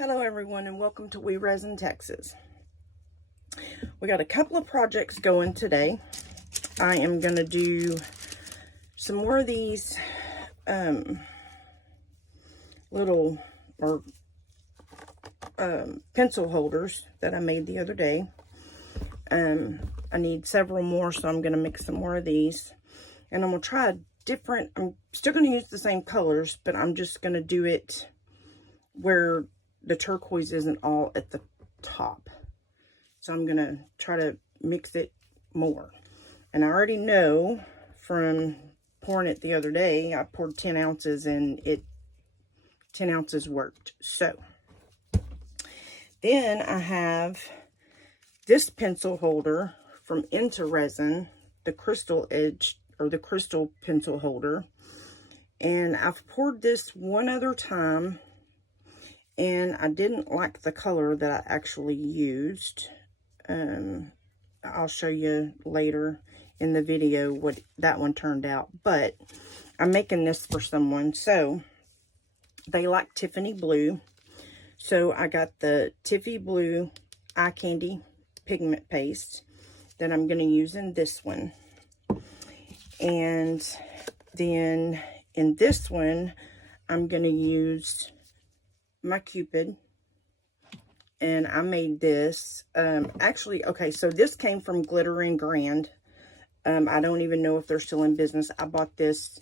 Hello everyone and welcome to WeResinTexas. We got a couple of projects going today. I am going to do some more of these little pencil holders that I made the other day. I need several more, so I'm going to mix some more of these. And I'm going to try a different, I'm still going to use the same colors, but I'm just going to do it where the turquoise isn't all at the top. So I'm going to try to mix it more. And I already know from pouring it the other day, I poured 10 ounces and 10 ounces worked. So then I have this pencil holder from Into Resin, the crystal edge or the crystal pencil holder. And I've poured this one other time and I didn't like the color that I actually used. I'll show you later in the video what that one turned out. But I'm making this for someone. So they like Tiffany Blue. So I got the Tiffy Blue Eye Candy pigment paste that I'm going to use in this one. And then in this one, I'm going to use my Cupid, and I made this actually, okay, so this came from Glitter and Grand. I don't even know if they're still in business. I bought this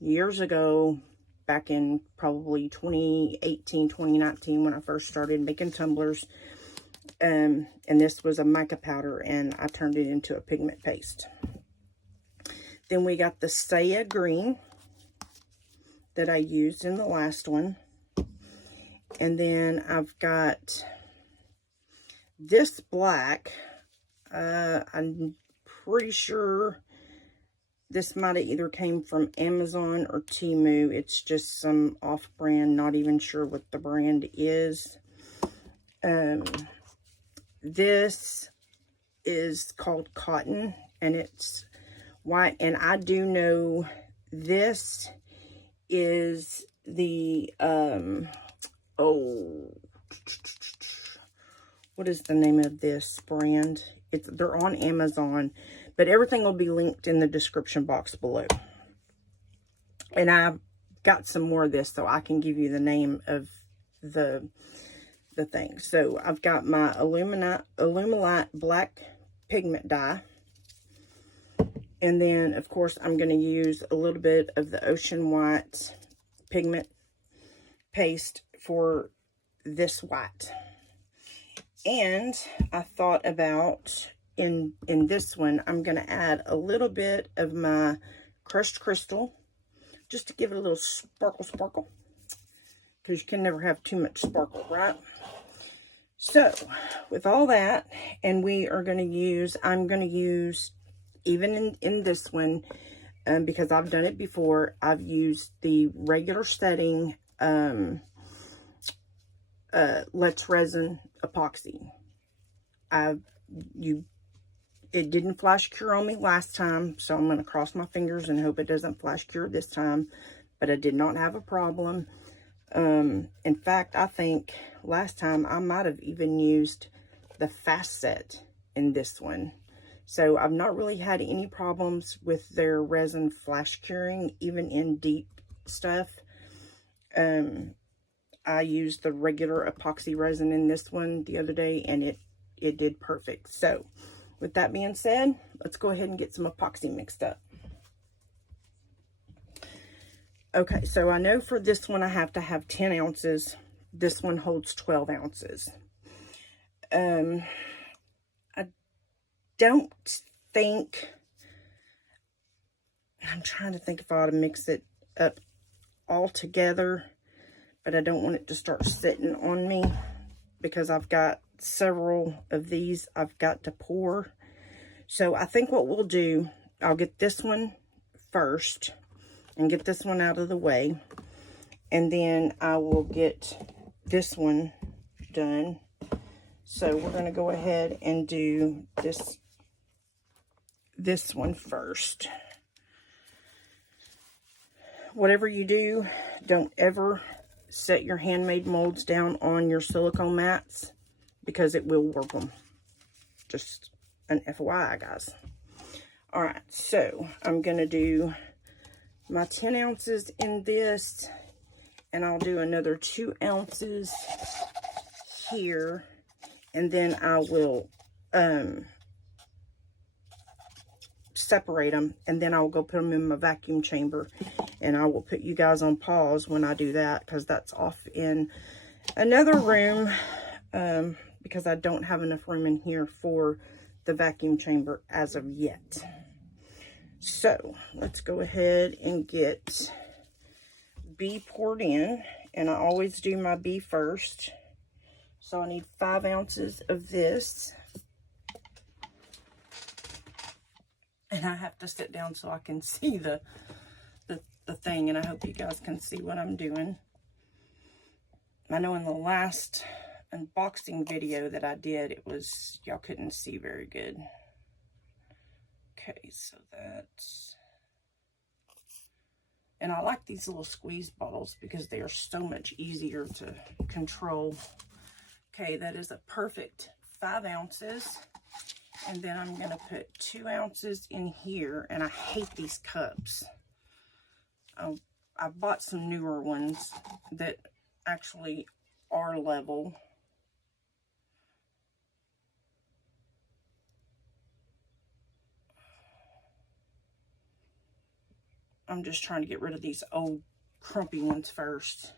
years ago, back in probably 2018, 2019, when I first started making tumblers. And this was a mica powder, and I turned it into a pigment paste. Then we got the Ceya green that I used in the last one. And then I've got this black. I'm pretty sure this might have either came from Amazon or Temu. It's just some off-brand, not even sure what the brand is. This is called Cotton, and it's white. And I do know this is the what is the name of this brand? They're on Amazon, but everything will be linked in the description box below. And I've got some more of this, so I can give you the name of the thing. So I've got my Alumilite black pigment dye. And then, of course, I'm going to use a little bit of the Ocean White pigment paste for this white. And I thought about in this one, I'm going to add a little bit of my crushed crystal just to give it a little sparkle, because you can never have too much sparkle, right? So with all that, and we are going to use, I'm going to use, even in this one, because I've done it before, I've used the regular setting Let's Resin Epoxy. It didn't flash cure on me last time, so I'm going to cross my fingers and hope it doesn't flash cure this time, but I did not have a problem. In fact, I think last time I might have even used the Fast Set in this one. So I've not really had any problems with their resin flash curing, even in deep stuff. I used the regular epoxy resin in this one the other day, and it did perfect. So with that being said, let's go ahead and get some epoxy mixed up. Okay, so I know for this one I have to have 10 ounces. This one holds 12 ounces. I don't think, I'm trying to think if I ought to mix it up all together, but I don't want it to start sitting on me because I've got several of these I've got to pour. So I think what we'll do, I'll get this one first and get this one out of the way, and then I will get this one done. So we're going to go ahead and do this one first. Whatever you do, don't ever set your handmade molds down on your silicone mats because it will warp them. Just an FYI, guys. All right, so I'm going to do my 10 ounces in this, and I'll do another 2 ounces here, and then I will separate them, and then I'll go put them in my vacuum chamber, and I will put you guys on pause when I do that, because that's off in another room, because I don't have enough room in here for the vacuum chamber as of yet. So let's go ahead and get B poured in, and I always do my B first. So I need 5 ounces of this, and I have to sit down so I can see the thing, and I hope you guys can see what I'm doing. I know in the last unboxing video that I did, it was, y'all couldn't see very good. Okay, so that's, and I like these little squeeze bottles because they are so much easier to control. Okay, that is a perfect 5 ounces. And then I'm going to put 2 ounces in here, and I hate these cups. I bought some newer ones that actually are level. I'm just trying to get rid of these old crumpy ones first.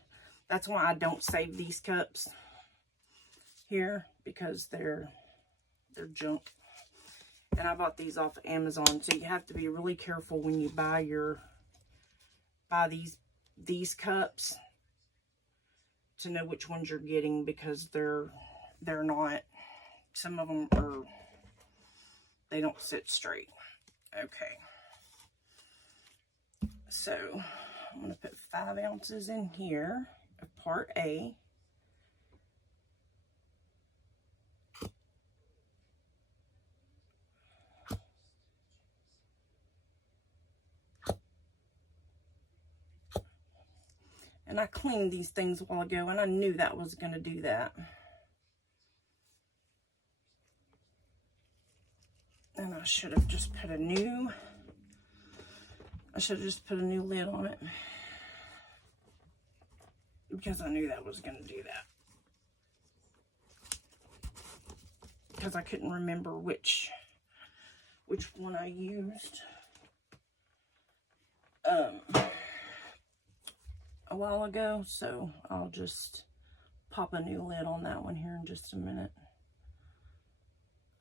That's why I don't save these cups here, because they're junk. And I bought these off of Amazon, so you have to be really careful when you buy these cups to know which ones you're getting, because they're not, some of them are, they don't sit straight. Okay. So I'm going to put 5 ounces in here of part A. And I cleaned these things a while ago, and I knew that was going to do that. And I should have just put a new lid on it, because I knew that was going to do that. Because I couldn't remember which one I used a while ago, so I'll just pop a new lid on that one here in just a minute.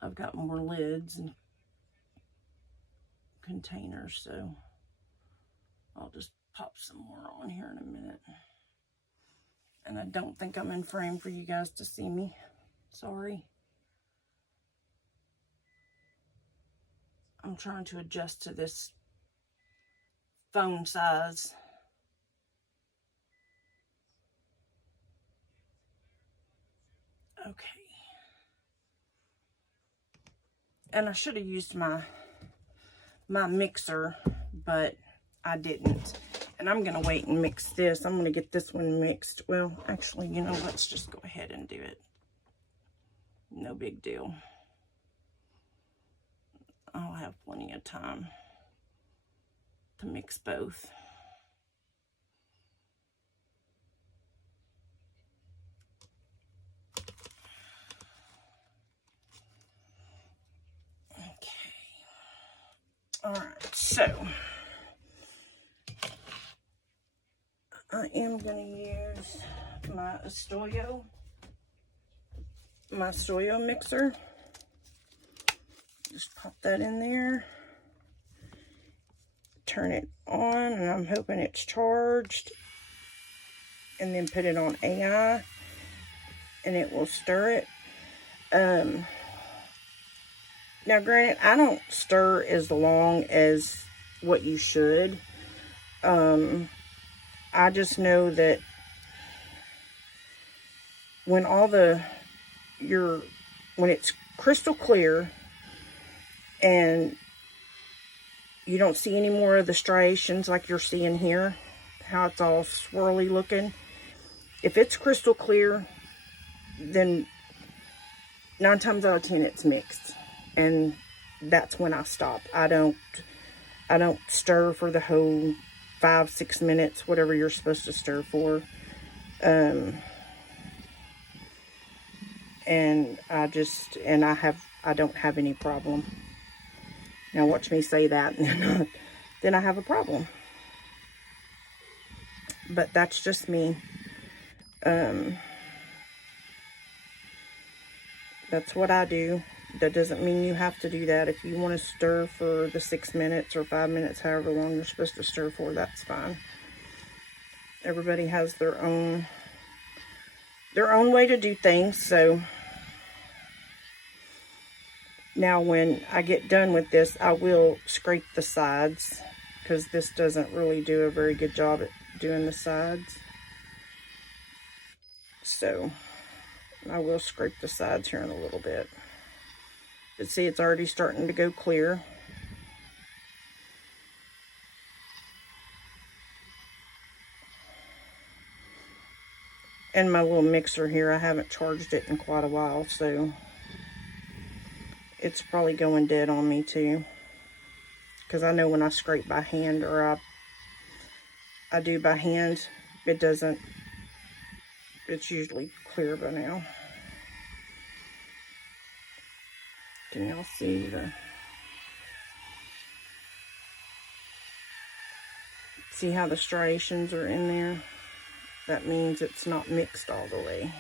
I've got more lids and containers, so I'll just pop some more on here in a minute. And I don't think I'm in frame for you guys to see me. Sorry. I'm trying to adjust to this phone size. Okay. And I should have used my mixer, but I didn't. And I'm going to wait and mix this. I'm going to get this one mixed. Well, actually, you know, let's just go ahead and do it. No big deal. I'll have plenty of time to mix both. All right, so I am going to use my Ceya mixer. Just pop that in there, turn it on, and I'm hoping it's charged, and then put it on AI, and it will stir it. Now, granted, I don't stir as long as what you should. I just know that when when it's crystal clear and you don't see any more of the striations like you're seeing here, how it's all swirly looking, If it's crystal clear, then 9 times out of 10 it's mixed, and that's when I stop. I don't stir for the whole 5-6 minutes, whatever you're supposed to stir for. And I don't have any problem. Now watch me say that, and then I have a problem. But that's just me. That's what I do. That doesn't mean you have to do that. If you want to stir for the 6 minutes or 5 minutes, however long you're supposed to stir for, that's fine. Everybody has their own way to do things. So now when I get done with this, I will scrape the sides, because this doesn't really do a very good job at doing the sides. So I will scrape the sides here in a little bit. But see, it's already starting to go clear. And my little mixer here, I haven't charged it in quite a while, so it's probably going dead on me too. Because I know when I scrape by hand, or I do by hand, it's usually clear by now. Can y'all see see how the striations are in there? That means it's not mixed all the way.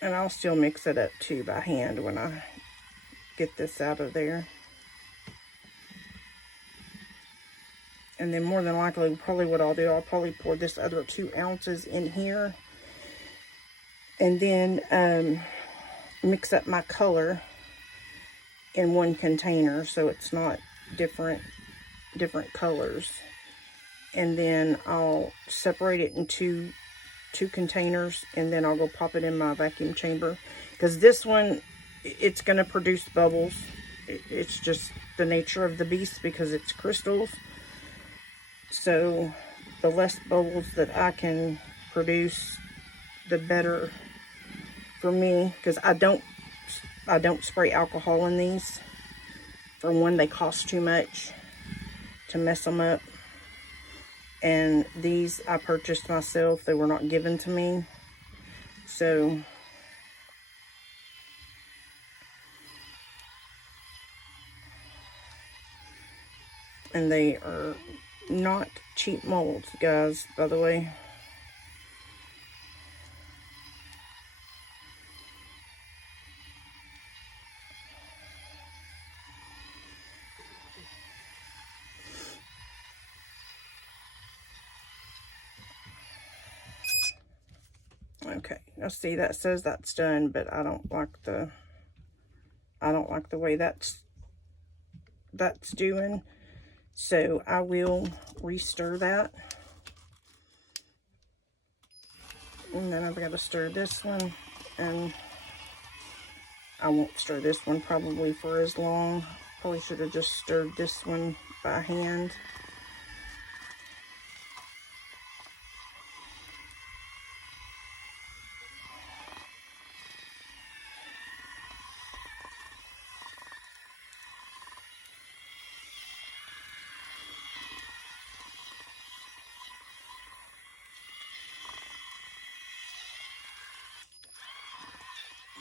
And I'll still mix it up too by hand when I get this out of there. And then more than likely, probably what I'll do, I'll probably pour this other 2 ounces in here. And then mix up my color in one container, so it's not different colors. And then I'll separate it into 2 containers, and then I'll go pop it in my vacuum chamber, because this one, it's going to produce bubbles. It's just the nature of the beast, because it's crystals. So the less bubbles that I can produce, the better for me, because I don't spray alcohol in these. For one, they cost too much to mess them up. And these I purchased myself. They were not given to me. So and they are not cheap molds, guys, by the way. Okay, now see, that says that's done, but I don't like the way that's doing. So I will re-stir that. And then I've got to stir this one, and I won't stir this one probably for as long. Probably should have just stirred this one by hand.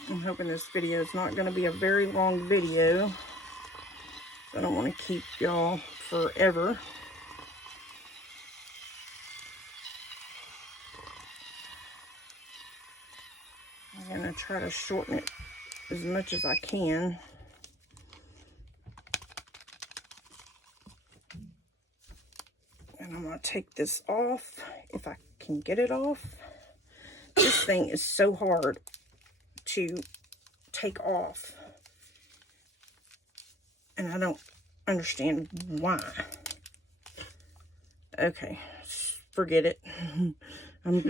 I'm hoping this video is not going to be a very long video. I don't want to keep y'all forever. I'm going to try to shorten it as much as I can. And I'm going to take this off if I can get it off. This thing is so hard to take off, and I don't understand why. Okay, forget it. I'm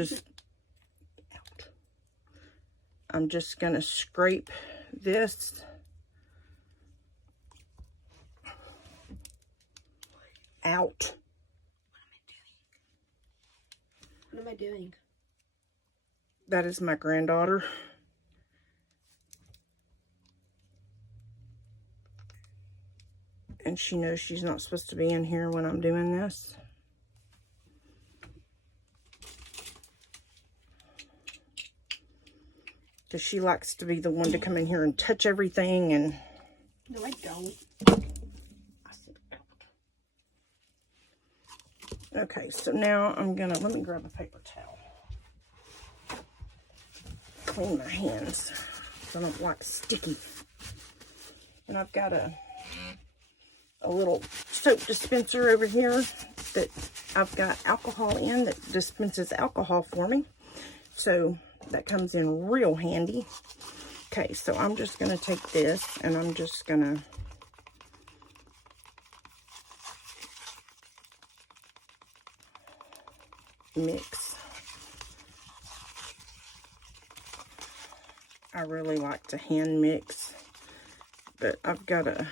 just gonna scrape this out. What am I doing? That is my granddaughter. And she knows she's not supposed to be in here when I'm doing this. Because she likes to be the one to come in here and touch everything and... No, I don't. Okay, so now I'm gonna... Let me grab a paper towel. Clean my hands. I don't like sticky. And I've got a little soap dispenser over here that I've got alcohol in that dispenses alcohol for me. So that comes in real handy. Okay, so I'm just going to take this and I'm just going to mix. I really like to hand mix, but I've got a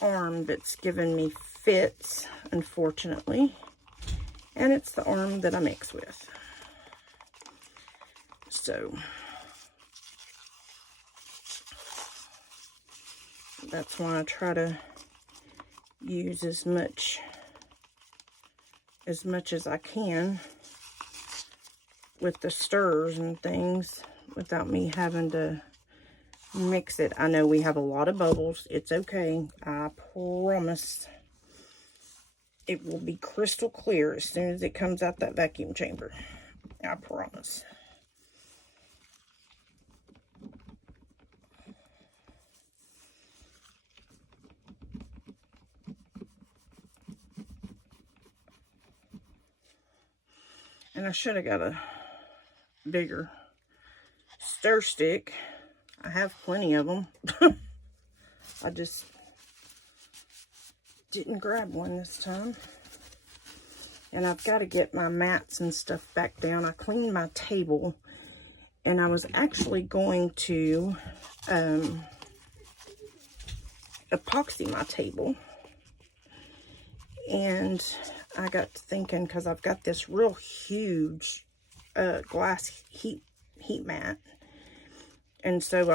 arm that's given me fits, unfortunately, and it's the arm that I mix with. So that's why I try to use as much as I can with the stirrers and things without me having to mix it. I know we have a lot of bubbles. It's okay. I promise it will be crystal clear as soon as it comes out that vacuum chamber. I promise. And I should have got a bigger stir stick. I have plenty of them. I just didn't grab one this time. And I've got to get my mats and stuff back down. I cleaned my table, and I was actually going to epoxy my table. And I got to thinking, because I've got this real huge glass heat mat. And so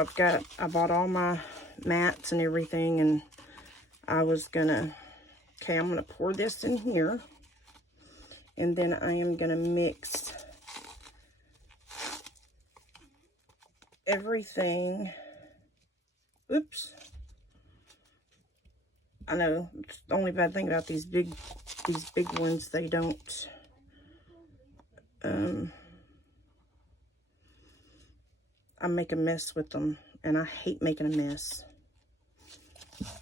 I bought all my mats and everything, and I was gonna, okay, I'm gonna pour this in here, and then I am gonna mix everything. Oops. I know, it's the only bad thing about these big ones, they don't, I make a mess with them, and I hate making a mess.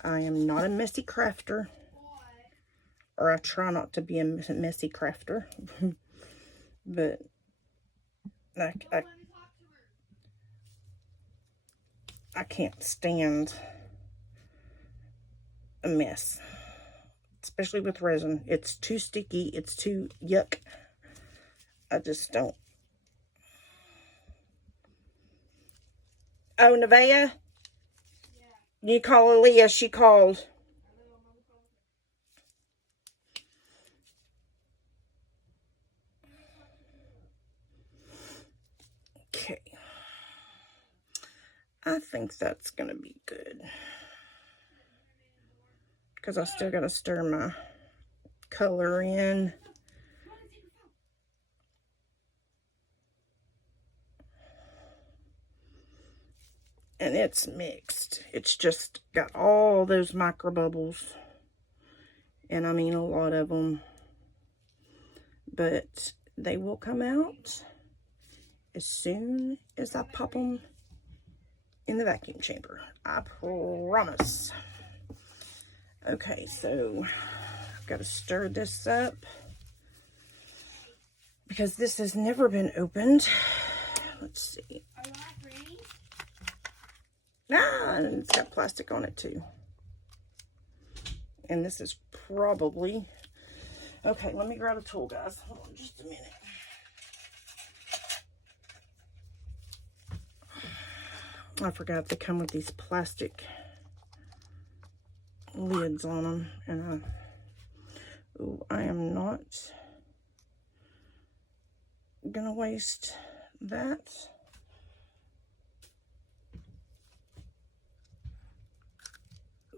I am not a messy crafter, or I try not to be a messy crafter, but I can't stand a mess, especially with resin. It's too sticky, it's too yuck. I just don't. Oh, Nevaeh? Yeah. You call Aaliyah, she called. Okay. I think that's gonna be good. Because I still gotta stir my color in. And it's mixed. It's just got all those micro bubbles. And I mean a lot of them. But they will come out as soon as I pop them in the vacuum chamber. I promise. Okay, so I've got to stir this up because this has never been opened. Let's see. Ah, and it's got plastic on it too. And this is probably Okay, let me grab a tool, guys. Hold on just a minute. I forgot they come with these plastic lids on them, and I am not gonna waste that.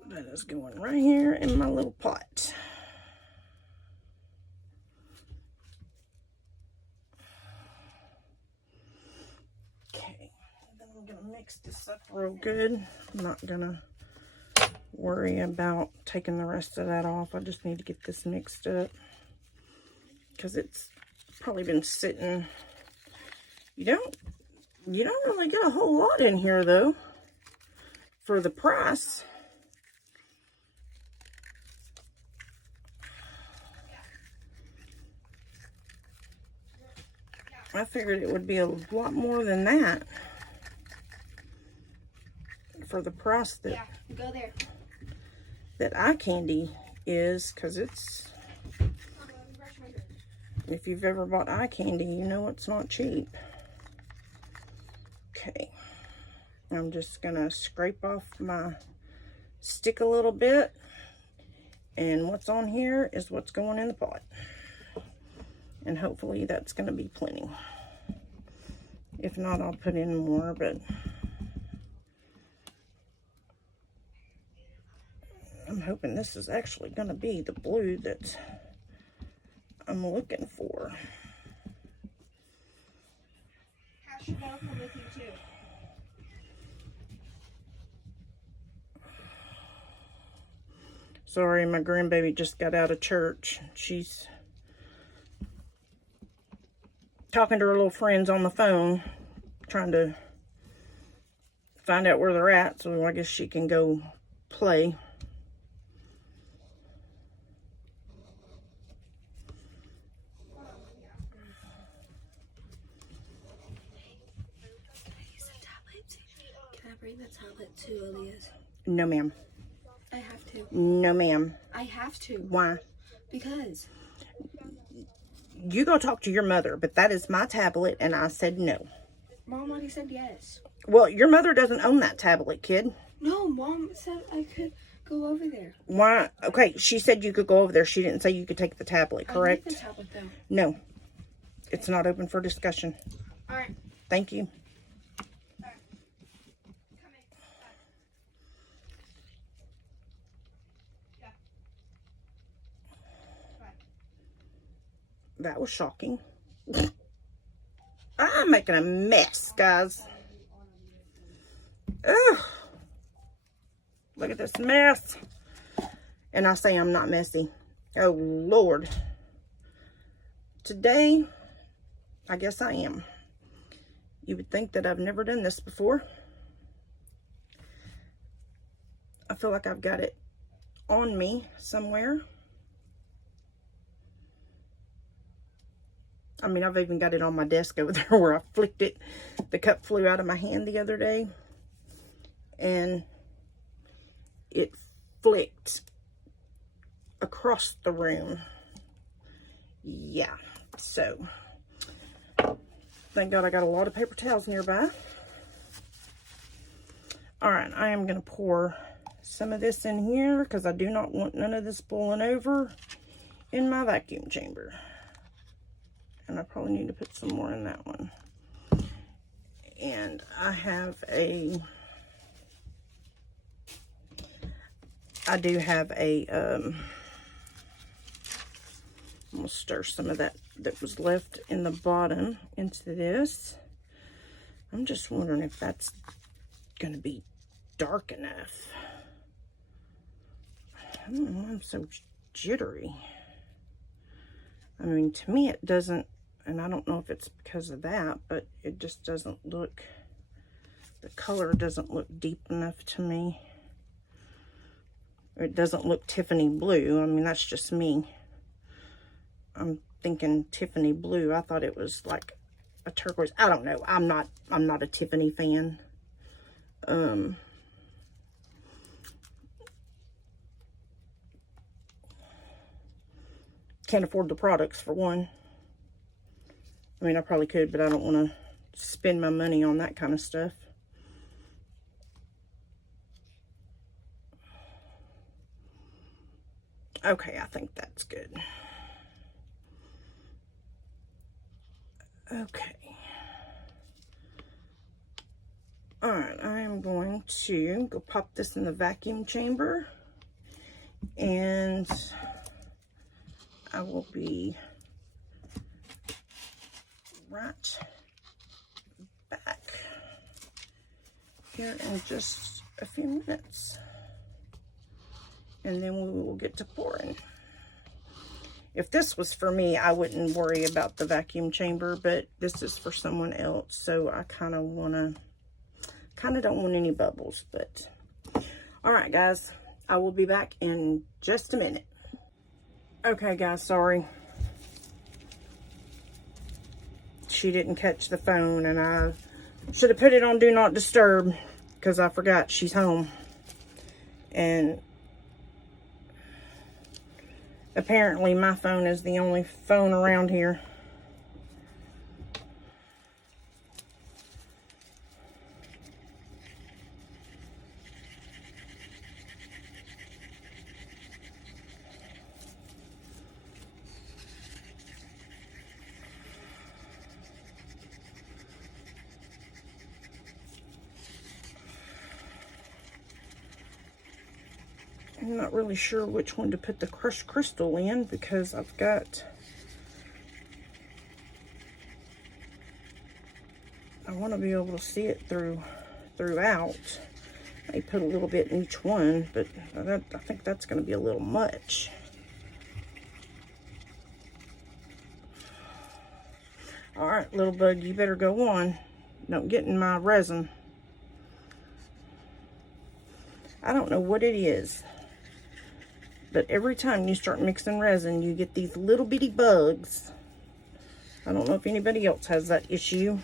That is going right here in my little pot. Okay, then I'm gonna mix this up real good. I'm not gonna worry about taking the rest of that off. I just need to get this mixed up because it's probably been sitting. You don't really get a whole lot in here though for the price. I figured it would be a lot more than that for the price that go there. That eye candy is, because it's, if you've ever bought eye candy, you know it's not cheap. Okay, I'm just gonna scrape off my stick a little bit, and what's on here is what's going in the pot, and hopefully that's gonna be plenty. If not, I'll put in more, but I'm hoping this is actually going to be the blue that I'm looking for. Hash it out with you too. Sorry, my grandbaby just got out of church. She's talking to her little friends on the phone, trying to find out where they're at, so I guess she can go play. Can I bring the tablet to Aaliyah's? No, ma'am. I have to. No, ma'am. I have to. Why? Because. You go talk to your mother, but that is my tablet, and I said no. Mom already said yes. Well, your mother doesn't own that tablet, kid. No, Mom said I could go over there. Why? Okay, she said you could go over there. She didn't say you could take the tablet, correct? I need the tablet, though. No. It's not open for discussion. All right. Thank you. That was shocking. I'm making a mess, guys. Ugh. Look at this mess. And I say I'm not messy. Oh, Lord. Today, I guess I am. You would think that I've never done this before. I feel like I've got it on me somewhere. I mean, I've even got it on my desk over there where I flicked it. The cup flew out of my hand the other day. And it flicked across the room. Yeah. So, thank God I got a lot of paper towels nearby. Alright, I am going to pour some of this in here because I do not want none of this boiling over in my vacuum chamber. And I probably need to put some more in that one. And I have a, I'm gonna stir some of that was left in the bottom into this. I'm just wondering if that's gonna be dark enough. I don't know, I'm so jittery. I mean, to me it doesn't, and I don't know if it's because of that, but it just doesn't look, the color doesn't look deep enough to me. It doesn't look Tiffany blue. I mean, that's just me. I'm thinking Tiffany blue. I thought it was like a turquoise. I don't know. I'm not a Tiffany fan. can't afford the products for one. I mean, I probably could, but I don't want to spend my money on that kind of stuff. Okay, I think that's good. Okay. Alright, I am going to go pop this in the vacuum chamber. And I will be right back here in just a few minutes. And then we will get to pouring. If this was for me, I wouldn't worry about the vacuum chamber, but this is for someone else, so I kind of don't want any bubbles. But all right, guys, I will be back in just a minute. Okay, guys, sorry. She didn't catch the phone, and I should have put it on Do Not Disturb because I forgot she's home. And apparently my phone is the only phone around here. I'm not really sure which one to put the crushed crystal in because I've got, I want to be able to see it throughout. I put a little bit in each one, but I think that's going to be a little much. All right, little bug, you better go on. Don't get in my resin. I don't know what it is, but every time you start mixing resin, you get these little bitty bugs. I don't know if anybody else has that issue.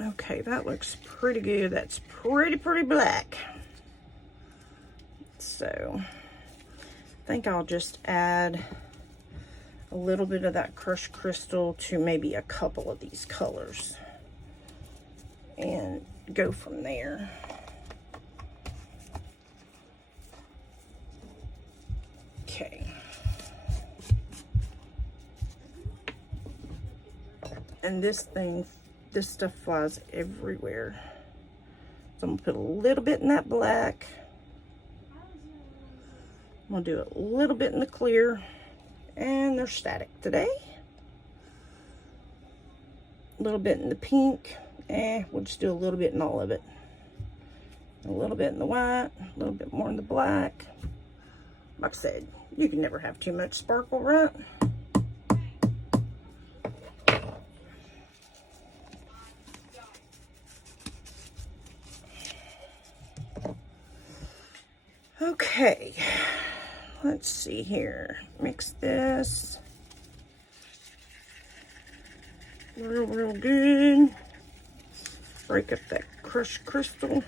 Okay, that looks pretty good. That's pretty black. So I think I'll just add a little bit of that crushed crystal to maybe a couple of these colors and go from there. Okay. And this stuff flies everywhere. So I'm gonna put a little bit in that black. I'm gonna do a little bit in the clear, and they're static today. A little bit in the pink, we'll just do a little bit in all of it. A little bit in the white, a little bit more in the black. Like I said, you can never have too much sparkle, right? Okay, let's see here. Mix this real good. Break up that crushed crystal.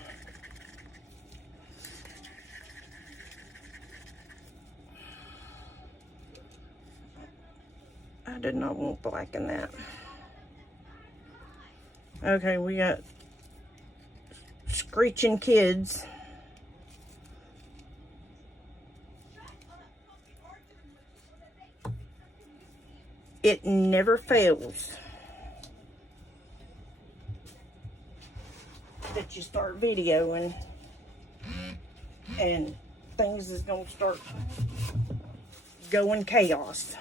I did not want black in that. Okay, we got screeching kids. It never fails that you start videoing and things is gonna start going chaos.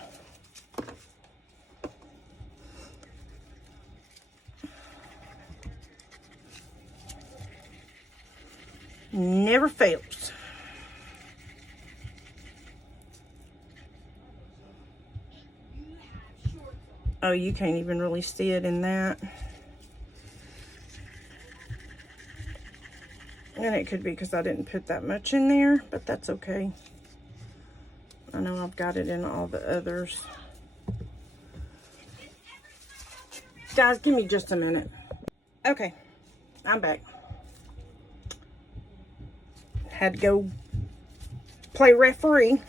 Never fails. Oh, you can't even really see it in that. And it could be because I didn't put that much in there, but that's okay. I know I've got it in all the others. Guys, give me just a minute. Okay, I'm back. Had to go play referee.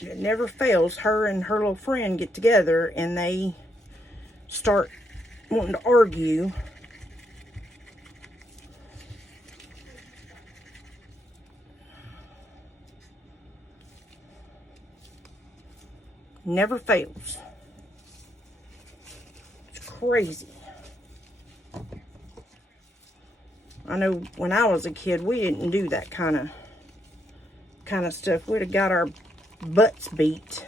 It never fails. Her and her little friend get together and they start wanting to argue. Never fails. It's crazy. I know when I was a kid, we didn't do that kind of stuff. We'd have got our butts beat.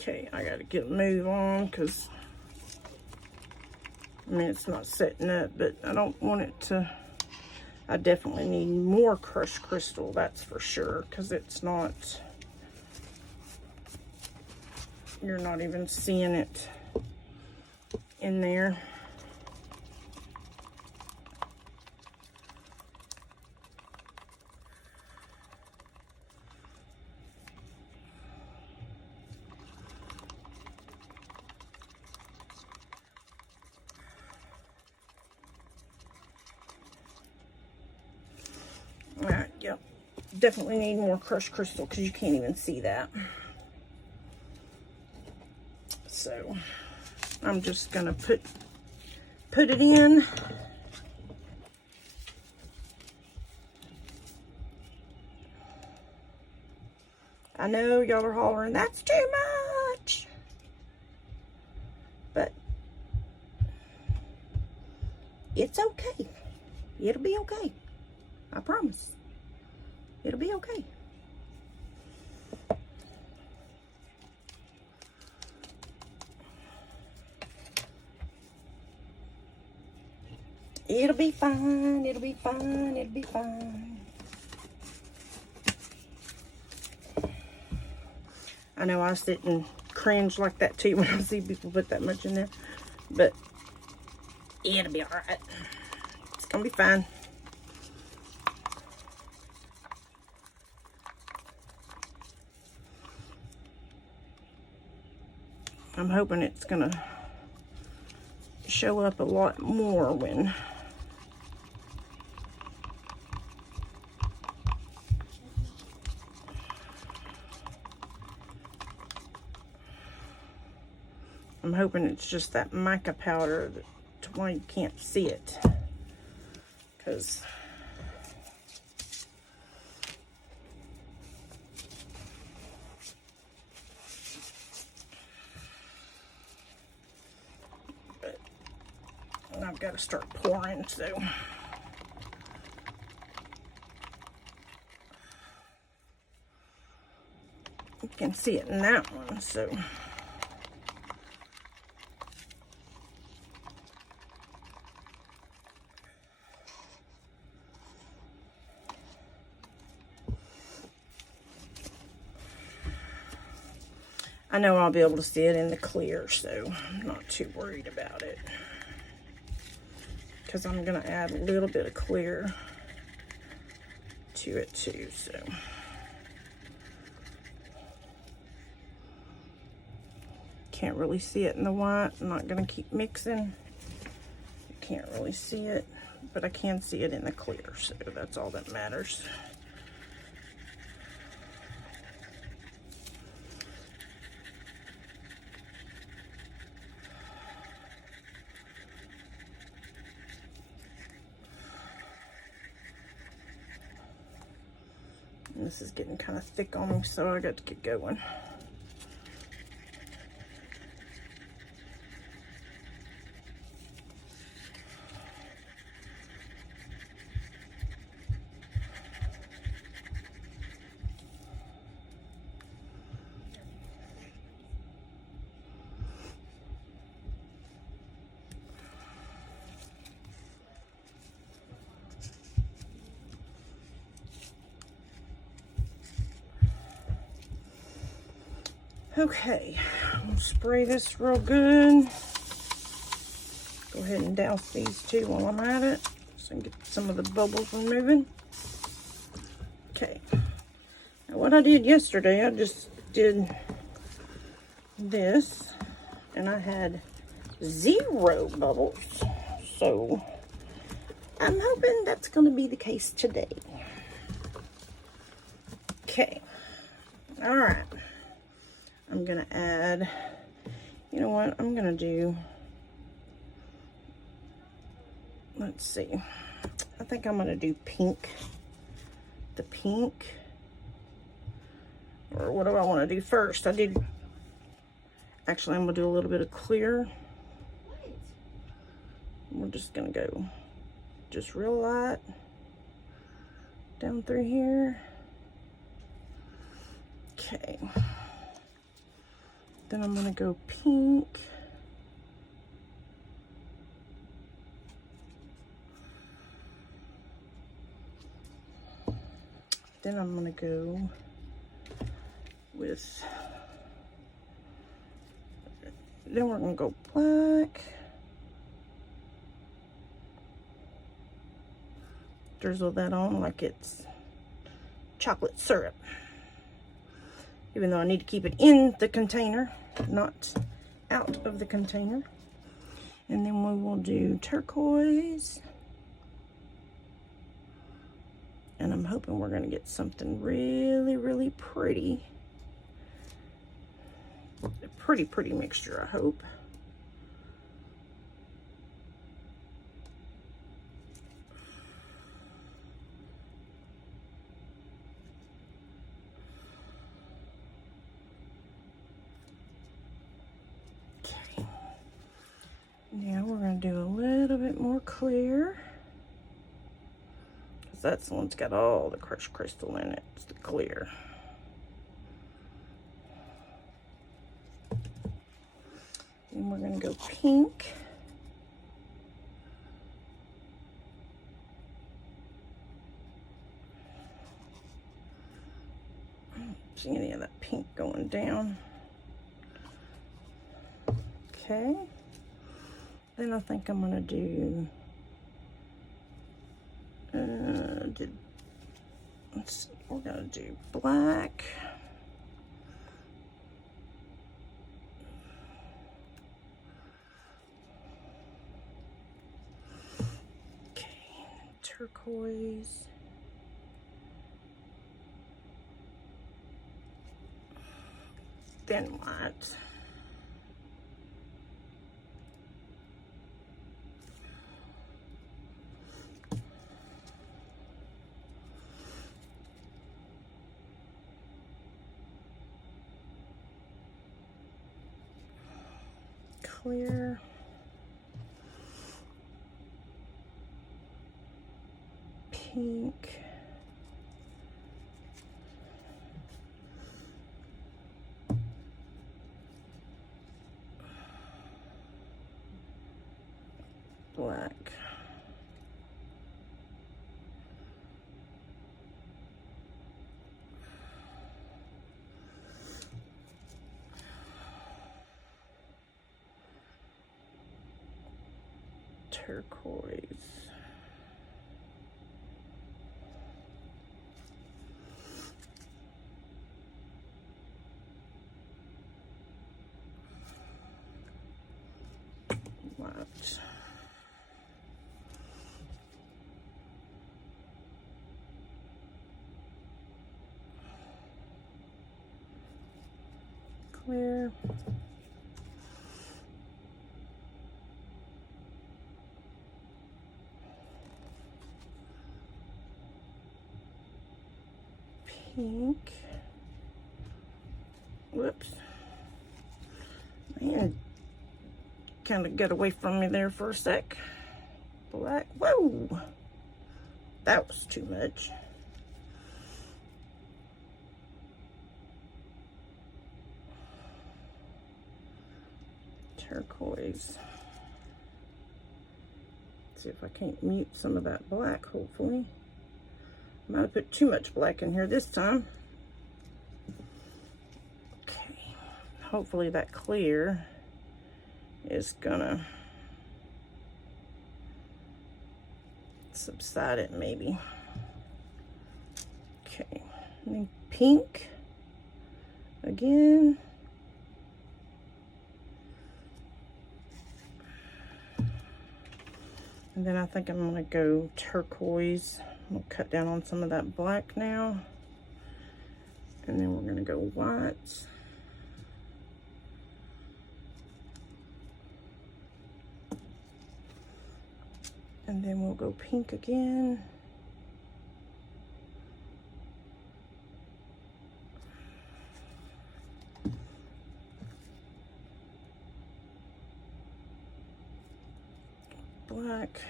Okay, I gotta get a move on because I mean it's not setting up, but I don't want it to. I definitely need more crushed crystal, that's for sure, because it's not, you're not even seeing it in there. Alright, yep. Definitely need more crushed crystal because you can't even see that. So I'm just gonna put it in. I know y'all are hollering, that's too much. But it's okay. It'll be okay. I promise. It'll be okay. It'll be fine. It'll be fine. It'll be fine. I know I sit and cringe like that too when I see people put that much in there. But it'll be alright. It's gonna be fine. I'm hoping it's gonna show up a lot more when I'm hoping it's just that mica powder to why you can't see it, because I've got to start pouring, so you can see it in that one. So I know I'll be able to see it in the clear, so I'm not too worried about it. Because I'm going to add a little bit of clear to it too, so. Can't really see it in the white. I'm not going to keep mixing. You can't really see it, but I can see it in the clear, so that's all that matters. This is getting kind of thick on me, so I got to get going. Okay, I'll spray this real good. Go ahead and douse these two while I'm at it, so I can get some of the bubbles moving. Okay, now what I did yesterday, I just did this, and I had 0 bubbles, so I'm hoping that's going to be the case today. Okay, all right, I'm going to add, you know what, I'm going to do, let's see, I think I'm going to do pink, the pink, or what do I want to do first? Actually, I'm going to do a little bit of clear. We're just going to go just real light down through here. Okay. Then I'm going to go pink. Then I'm going to go with, then we're going to go black. Drizzle that on like it's chocolate syrup. Even though I need to keep it in the container, not out of the container. And then we will do turquoise. And I'm hoping we're going to get something really, really pretty. A pretty mixture, I hope. Okay. Now we're going to do a little bit more clear. Because that's the one that's got all the crushed crystal in it. It's the clear. And we're going to go pink. I don't see any of that pink going down. Okay. Then I think I'm going to do, let's see, we're going to do black. Turquoise, then white, clear, pink, black, turquoise, white, clear, pink, whoops, man, kind of got away from me there for a sec. Black, whoa, that was too much. Turquoise. See if I can't mute some of that black, hopefully. Might have put too much black in here this time. Okay, hopefully that clear is gonna subside it maybe. Okay, and then pink again. And then I think I'm gonna go turquoise. We'll cut down on some of that black now. And then we're gonna go white. And then we'll go pink again. Black.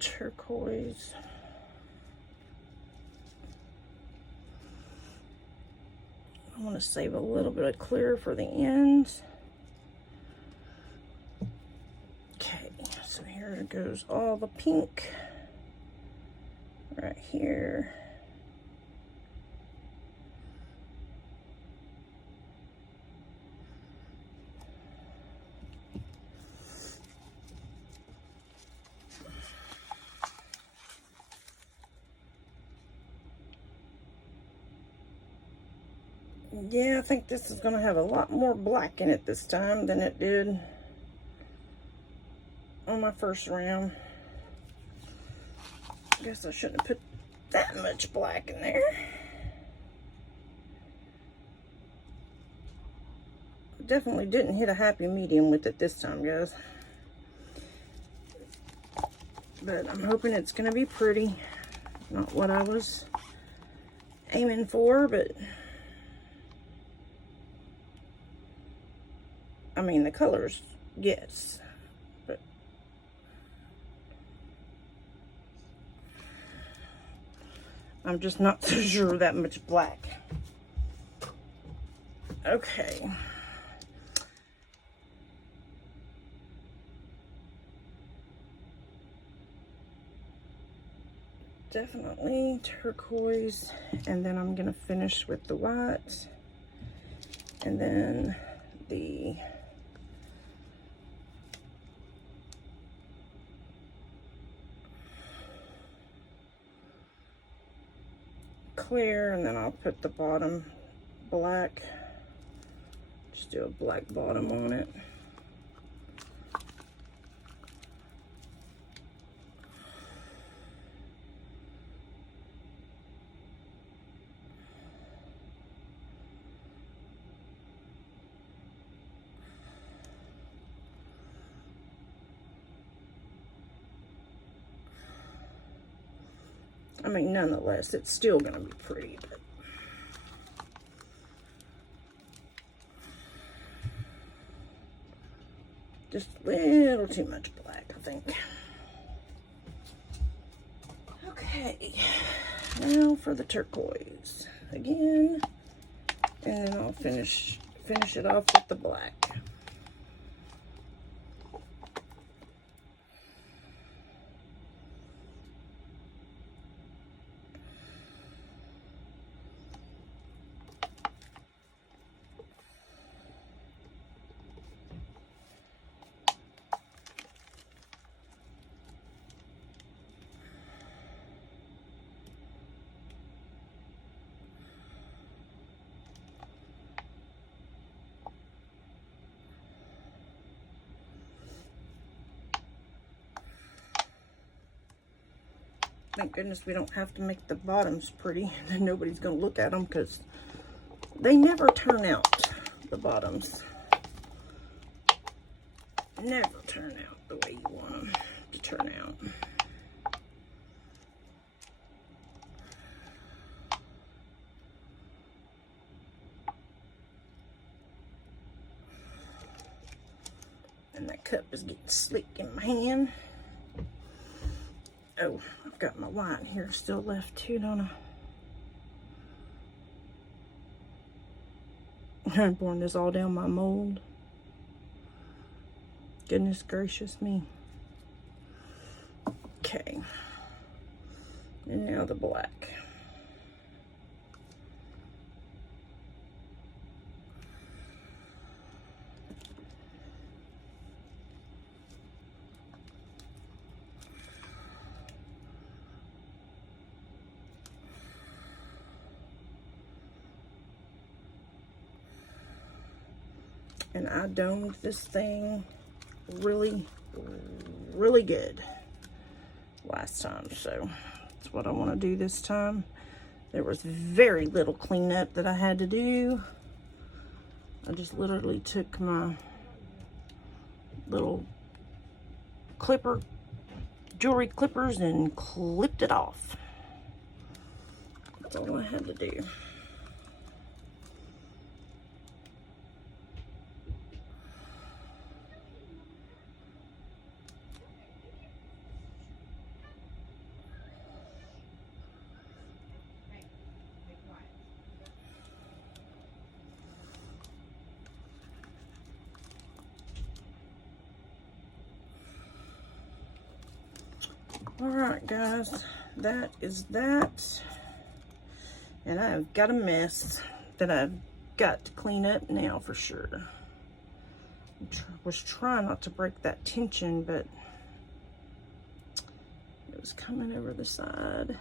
Turquoise. I want to save a little bit of clear for the ends. Okay, so here goes all the pink right here. Yeah, I think this is going to have a lot more black in it this time than it did on my first round. I guess I shouldn't have put that much black in there. Definitely didn't hit a happy medium with it this time, guys. But I'm hoping it's going to be pretty. Not what I was aiming for, but I mean, the colors, yes, but I'm just not so sure that much black. Okay. Definitely turquoise, and then I'm gonna finish with the white, and then the clear, and then I'll put the bottom black. Just do a black bottom on it. I mean, nonetheless, it's still going to be pretty, but just a little too much black, I think. Okay, now for the turquoise again, and then I'll finish it off with the black. Thank goodness we don't have to make the bottoms pretty. Then nobody's going to look at them because they never turn out, the bottoms. Never turn out the way you want them to turn out. And that cup is getting slick in my hand. Oh, I've got my white here still left too, don't I? I'm pouring this all down my mold. Goodness gracious me. Okay. And now the black. And I domed this thing really, really good last time. So that's what I want to do this time. There was very little cleanup that I had to do. I just literally took my little jewelry clippers and clipped it off. That's all I had to do. Alright guys, that is that. And I've got a mess that I've got to clean up now for sure. Was trying not to break that tension, but it was coming over the side.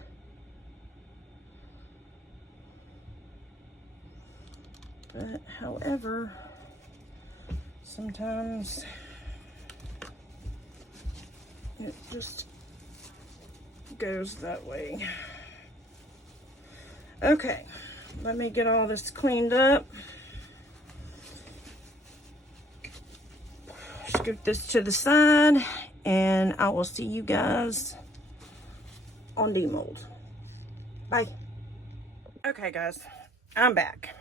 But however, sometimes it just goes that way. Okay, let me get all this cleaned up. Scoop this to the side, and I will see you guys on demold. Bye. Okay guys, I'm back.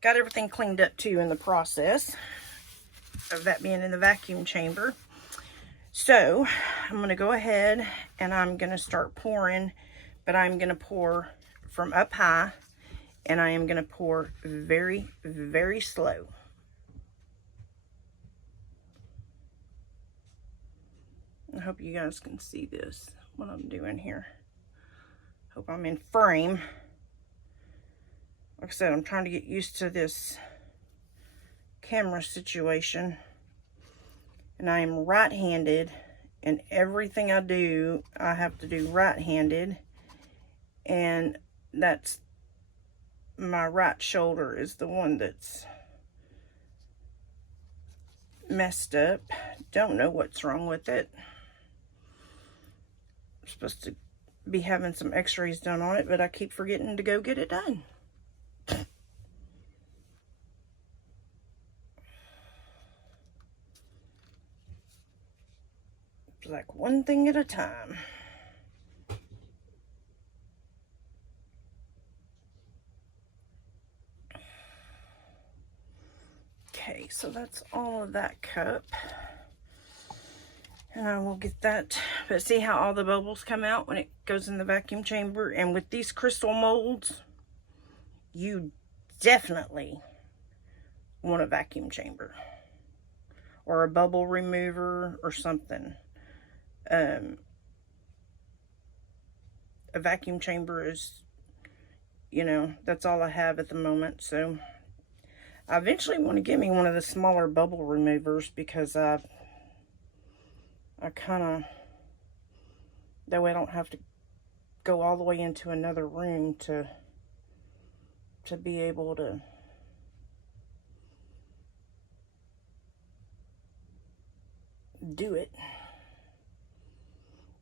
Got everything cleaned up too in the process of that being in the vacuum chamber. So I'm going to go ahead and I'm going to start pouring, but I'm going to pour from up high, and I am going to pour very, very slow. I hope you guys can see this, what I'm doing here. Hope I'm in frame. Like I said, I'm trying to get used to this camera situation. And I am right-handed, and everything I do, I have to do right-handed. And that's my right shoulder is the one that's messed up. Don't know what's wrong with it. I'm supposed to be having some x-rays done on it, but I keep forgetting to go get it done. It's like one thing at a time. Okay, so that's all of that cup. And I will get that. But see how all the bubbles come out when it goes in the vacuum chamber? And with these crystal molds, you definitely want a vacuum chamber. Or a bubble remover or something. A vacuum chamber is, you know, that's all I have at the moment. So I eventually want to get me one of the smaller bubble removers, because I kind of, that way I don't have to go all the way into another room to be able to do it.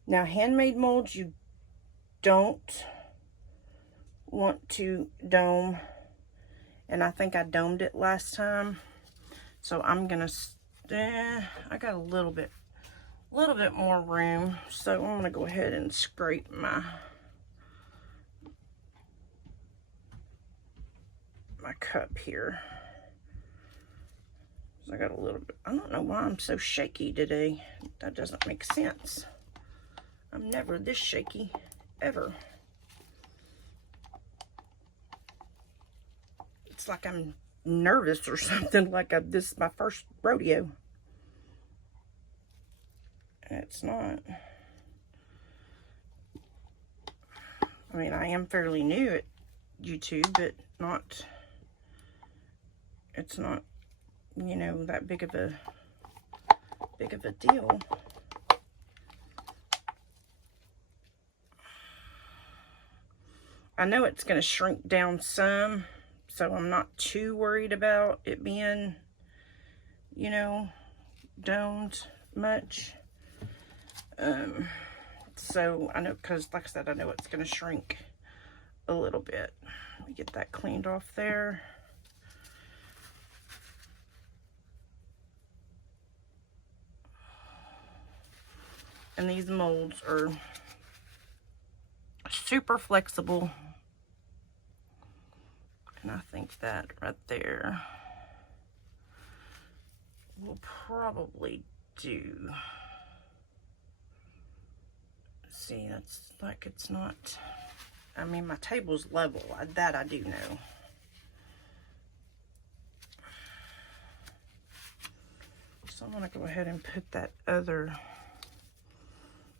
Now, handmade molds, you don't want to dome, and I think I domed it last time, so I'm gonna I got a little bit more room, so I'm gonna go ahead and scrape my cup here. So I got a little bit, I don't know why I'm so shaky today. That doesn't make sense. I'm never this shaky, ever. It's like I'm nervous or something, like this is my first rodeo. It's not. I mean, I am fairly new at YouTube, but it's not, you know, that big of a deal. I know it's going to shrink down some, so I'm not too worried about it being you know, domed much. So I know, because like I said, I know it's going to shrink a little bit. Let me get that cleaned off there. And these molds are super flexible. And I think that right there will probably do. See, that's like, it's not, I mean, my table's level, that I do know. So I'm gonna go ahead and put that other,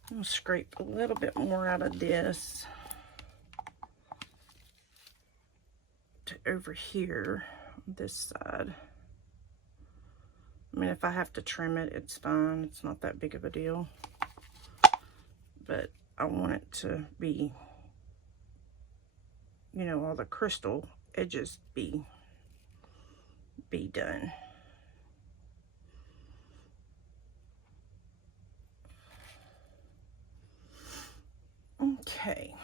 I'm gonna scrape a little bit more out of this to over here, this side. I mean, if I have to trim it, it's fine. It's not that big of a deal. But I want it to be, you know, all the crystal edges be done. Okay.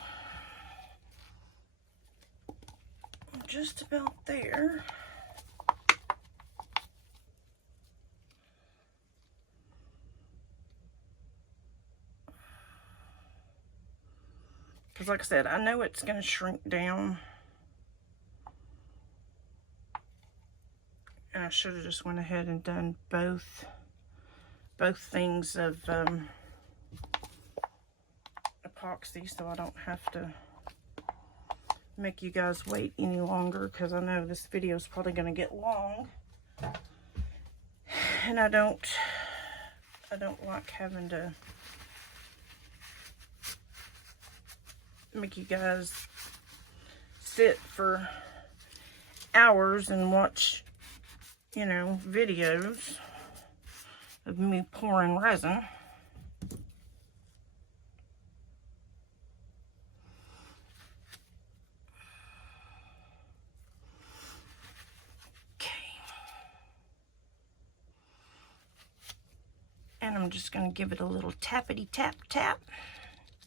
Just about there. Because like I said, I know it's going to shrink down. And I should have just went ahead and done both things of epoxy, so I don't have to make you guys wait any longer, because I know this video is probably going to get long. And I don't like having to make you guys sit for hours and watch, you know, videos of me pouring resin. Okay. And I'm just going to give it a little tappity tap tap.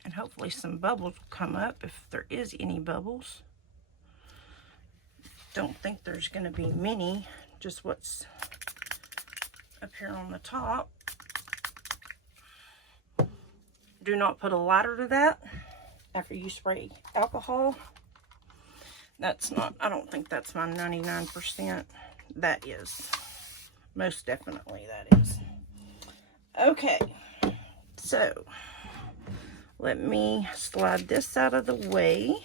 And hopefully some bubbles will come up, if there is any bubbles. Don't think there's going to be many, just what's up here on the top. Do not put a lighter to that after you spray alcohol. That's not, I don't think that's my 99%. That is. Most definitely that is. Okay, so let me slide this out of the way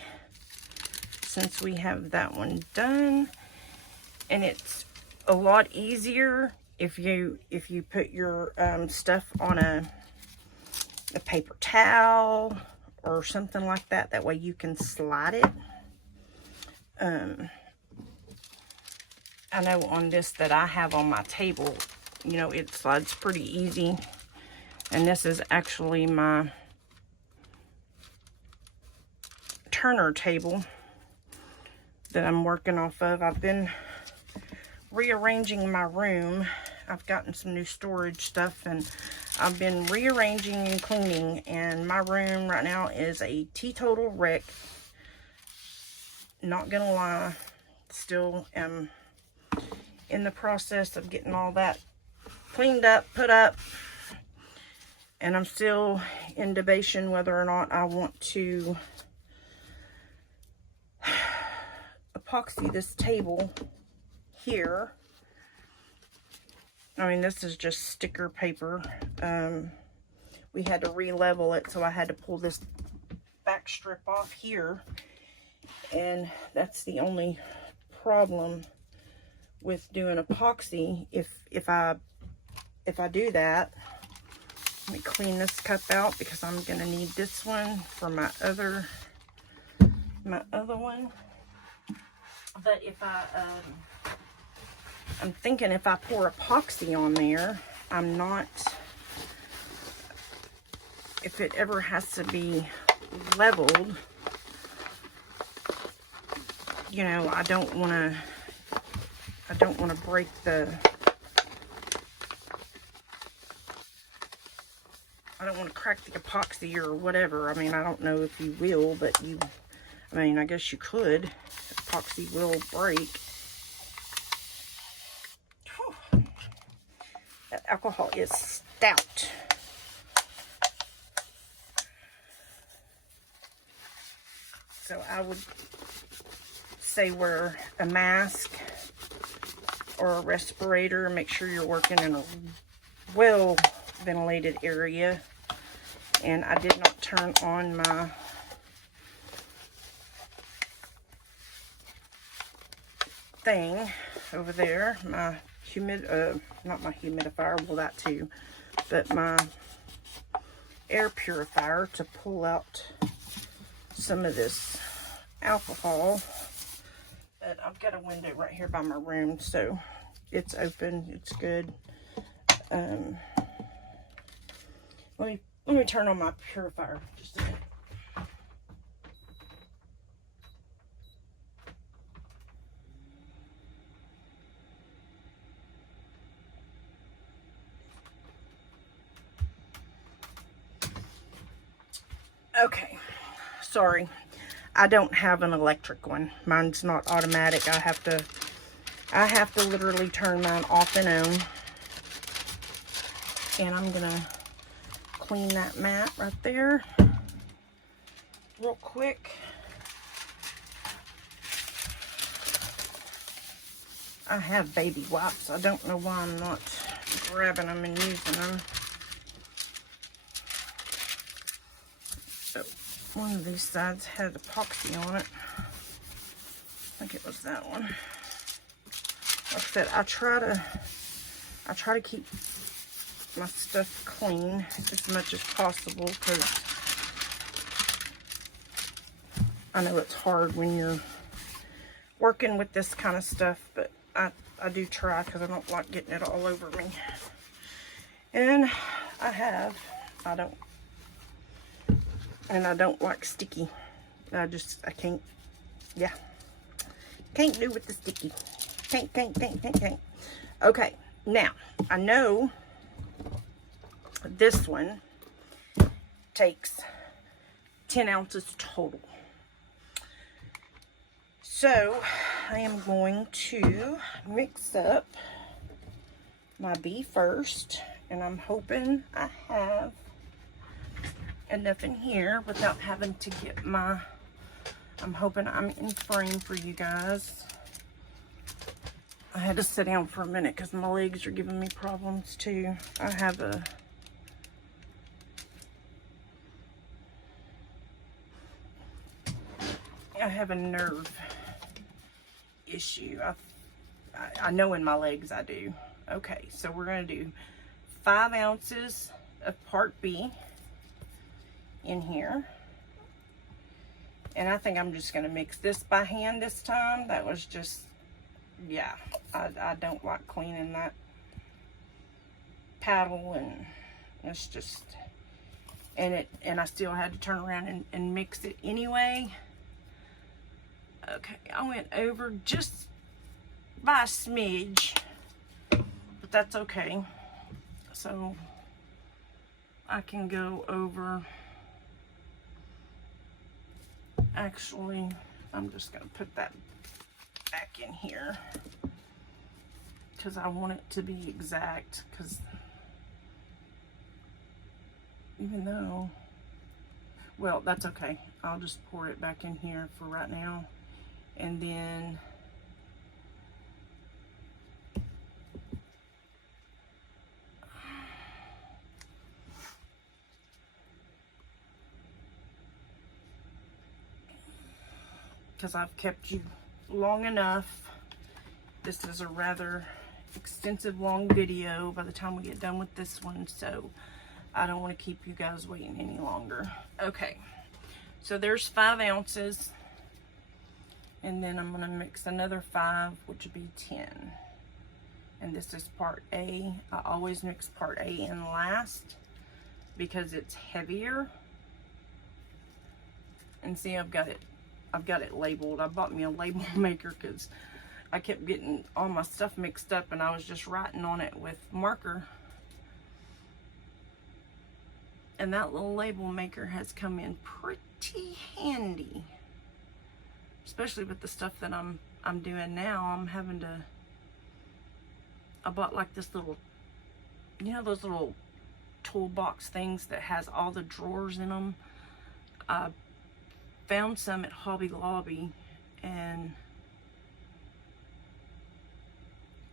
since we have that one done. And it's a lot easier if you put your stuff on a paper towel or something like that. That way you can slide it. I know on this that I have on my table, you know, it slides pretty easy. And this is actually my Turner table that I'm working off of. I've been rearranging my room. I've gotten some new storage stuff and I've been rearranging and cleaning, and my room right now is a teetotal wreck. Not gonna lie, still am in the process of getting all that cleaned up, put up, and I'm still in debating whether or not I want to epoxy this table here. I mean, this is just sticker paper. We had to re-level it, so I had to pull this back strip off here, and that's the only problem with doing epoxy. If I do that, let me clean this cup out because I'm gonna need this one for my other one. But if I'm thinking if I pour epoxy on there, I'm not, if it ever has to be leveled, you know, I don't want to break the I don't want to crack the epoxy or whatever. I mean, I don't know if you will, but I mean, I guess you could. Epoxy will break. Whew. That alcohol is stout. So I would say wear a mask or a respirator. Make sure you're working in a well ventilated area. And I did not turn on my thing over there, my not my humidifier, well that too, but my air purifier to pull out some of this alcohol. But I've got a window right here by my room, so it's open, it's good. Let me turn on my purifier just a minute. Okay, sorry, I don't have an electric one. Mine's not automatic. I have to literally turn mine off and on. And I'm gonna clean that mat right there real quick. I have baby wipes. I don't know why I'm not grabbing them and using them. So one of these sides had epoxy on it. I think it was that one. Like I said, I try to keep my stuff clean as much as possible, because I know it's hard when you're working with this kind of stuff, but I do try, because I don't like getting it all over me. And I don't like sticky. I can't, yeah. Can't do with the sticky. Can't. Okay, now, I know this one takes 10 ounces total. So, I am going to mix up my bee first, and I'm hoping I have enough in here without having to get I'm hoping I'm in frame for you guys. I had to sit down for a minute because my legs are giving me problems too. I have a nerve issue. I know in my legs I do. Okay, so we're going to do 5 ounces of part B in here. And I think I'm just going to mix this by hand this time. That was just, yeah, I don't like cleaning that paddle, and it's just, and I still had to turn around and mix it anyway. Okay, I went over just by a smidge, but that's okay. So I can go over. Actually, I'm just going to put that back in here because I want it to be exact, because even though, well, that's okay. I'll just pour it back in here for right now. And then because I've kept you long enough. This is a rather extensive long video by the time we get done with this one, so I don't want to keep you guys waiting any longer. Okay, so there's 5 ounces, and then I'm going to mix another 5, which would be 10. And this is part A. I always mix part A in last because it's heavier. And see, I've got it labeled. I bought me a label maker because I kept getting all my stuff mixed up, and I was just writing on it with marker. And that little label maker has come in pretty handy. Especially with the stuff that I'm doing now. I'm having to, I bought like this little, you know, those little toolbox things that has all the drawers in them. I found some at Hobby Lobby, and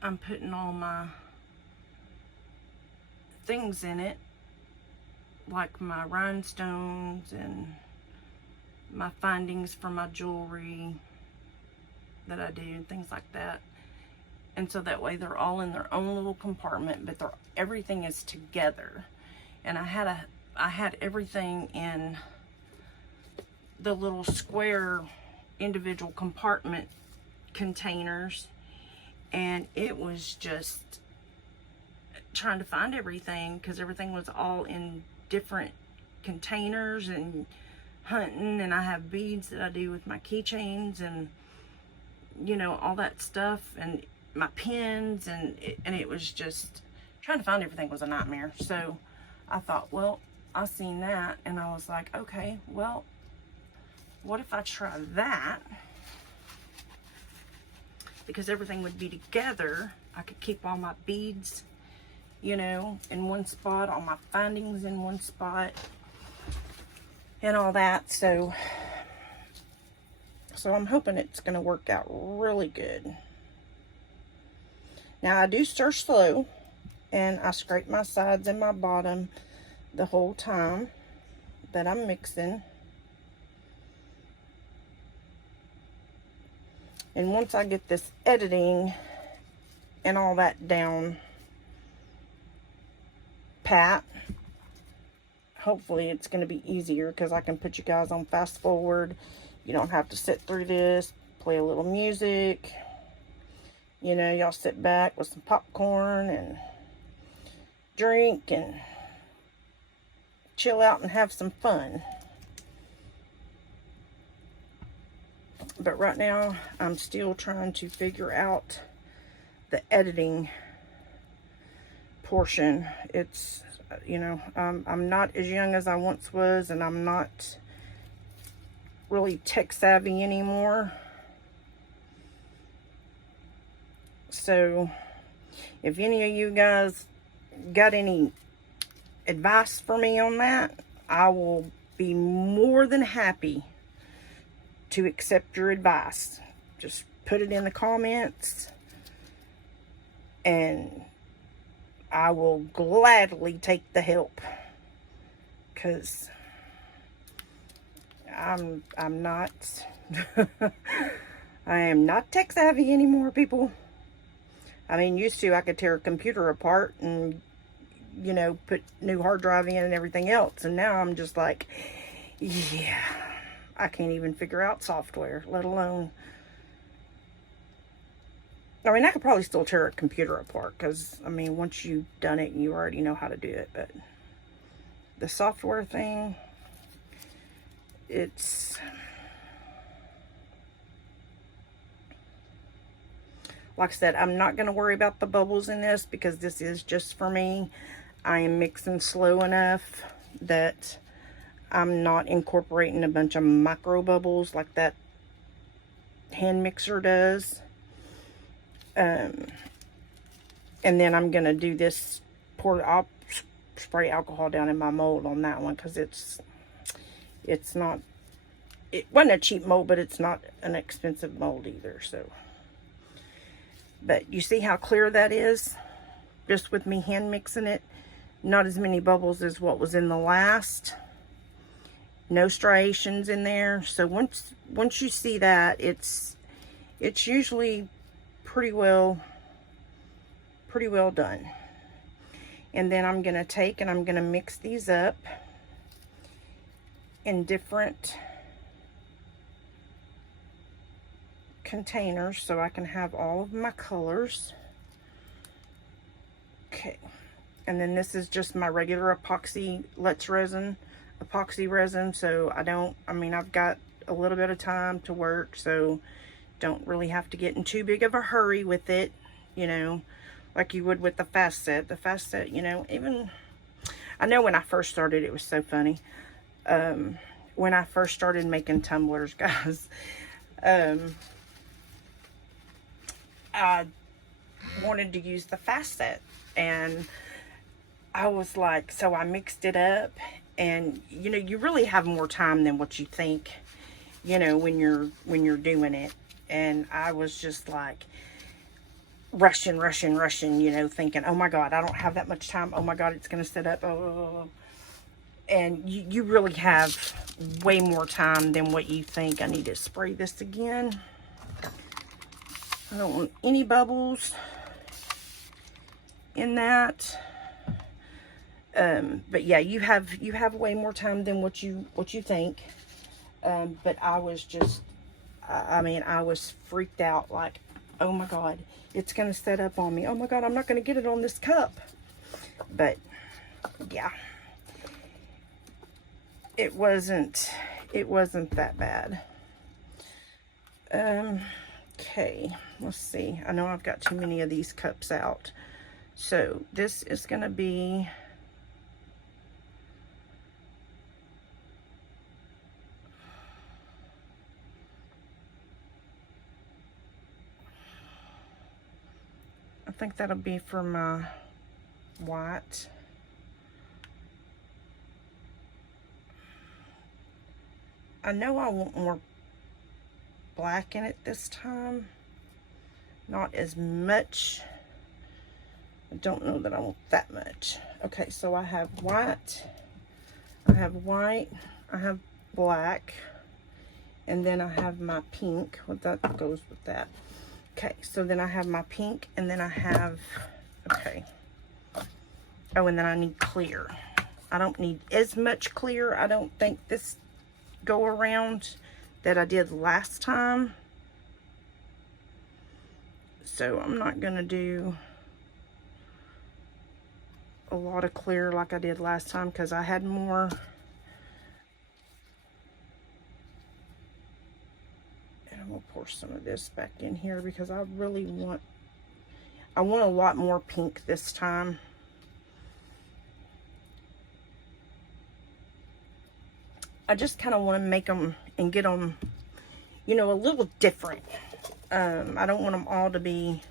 I'm putting all my things in it, like my rhinestones and my findings for my jewelry that I do and things like that. And so that way they're all in their own little compartment, but everything is together. And I had everything in the little square individual compartment containers, and it was just trying to find everything because everything was all in different containers and hunting. And I have beads that I do with my keychains and, you know, all that stuff, and my pins, and it was just trying to find everything was a nightmare. So I thought, well, I seen that and I was like, okay, well, what if I try that? Because everything would be together. I could keep all my beads, you know, in one spot, all my findings in one spot, and all that. So I'm hoping it's going to work out really good. Now, I do stir slow, and I scrape my sides and my bottom the whole time that I'm mixing. And once I get this editing and all that down pat, hopefully it's going to be easier because I can put you guys on fast forward. You don't have to sit through this, play a little music. You know, y'all sit back with some popcorn and drink and chill out and have some fun. But right now, I'm still trying to figure out the editing portion. It's, you know, I'm not as young as I once was, and I'm not really tech savvy anymore. So if any of you guys got any advice for me on that, I will be more than happy to accept your advice. Just put it in the comments and I will gladly take the help, because I'm not I am not tech savvy anymore, people. I mean, used to I could tear a computer apart and, you know, put new hard drive in and everything else, and now I'm just like, yeah, I can't even figure out software, let alone, I mean, I could probably still tear a computer apart because, I mean, once you've done it, you already know how to do it. But the software thing, it's, like I said, I'm not going to worry about the bubbles in this because this is just for me. I am mixing slow enough that I'm not incorporating a bunch of micro bubbles like that hand mixer does. And then I'm going to do this, I'll spray alcohol down in my mold on that one because it wasn't a cheap mold, but it's not an expensive mold either. So, but you see how clear that is just with me hand mixing it. Not as many bubbles as what was in the last. No striations in there. So once you see that, it's usually pretty well done. And then I'm going to take and I'm going to mix these up in different containers so I can have all of my colors. Okay. And then this is just my regular epoxy resin, so I've got a little bit of time to work, so don't really have to get in too big of a hurry with it, you know, like you would with the fast set. The fast set, you know, even, I know when I first started, it was so funny. When I first started making tumblers, guys, I wanted to use the fast set, and I was like, so I mixed it up, and you know, you really have more time than what you think, you know, when you're doing it. And I was just like rushing, you know, thinking, oh my God, I don't have that much time. Oh my God, it's going to set up. Oh. And you really have way more time than what you think. I need to spray this again. I don't want any bubbles in that. But yeah, you have way more time than what you think. But I was just, I mean, I was freaked out, like, oh my God, it's going to set up on me. Oh my God, I'm not going to get it on this cup. But yeah, it wasn't that bad. Okay, let's see. I know I've got too many of these cups out. So this is going to be, I think that'll be for my white. I know I want more black in it this time. Not as much. I don't know that I want that much. Okay, so I have white, I have black, and then I have my pink. Well, that goes with that. Okay, so then I have my pink, and then I have, okay. Oh, and then I need clear. I don't need as much clear, I don't think, this go around that I did last time. So I'm not gonna do a lot of clear like I did last time, because I had more. And I'm gonna pour some of this back in here because I really want, I want a lot more pink this time. I just kind of want to make them and get them, you know, a little different. I don't want them all to be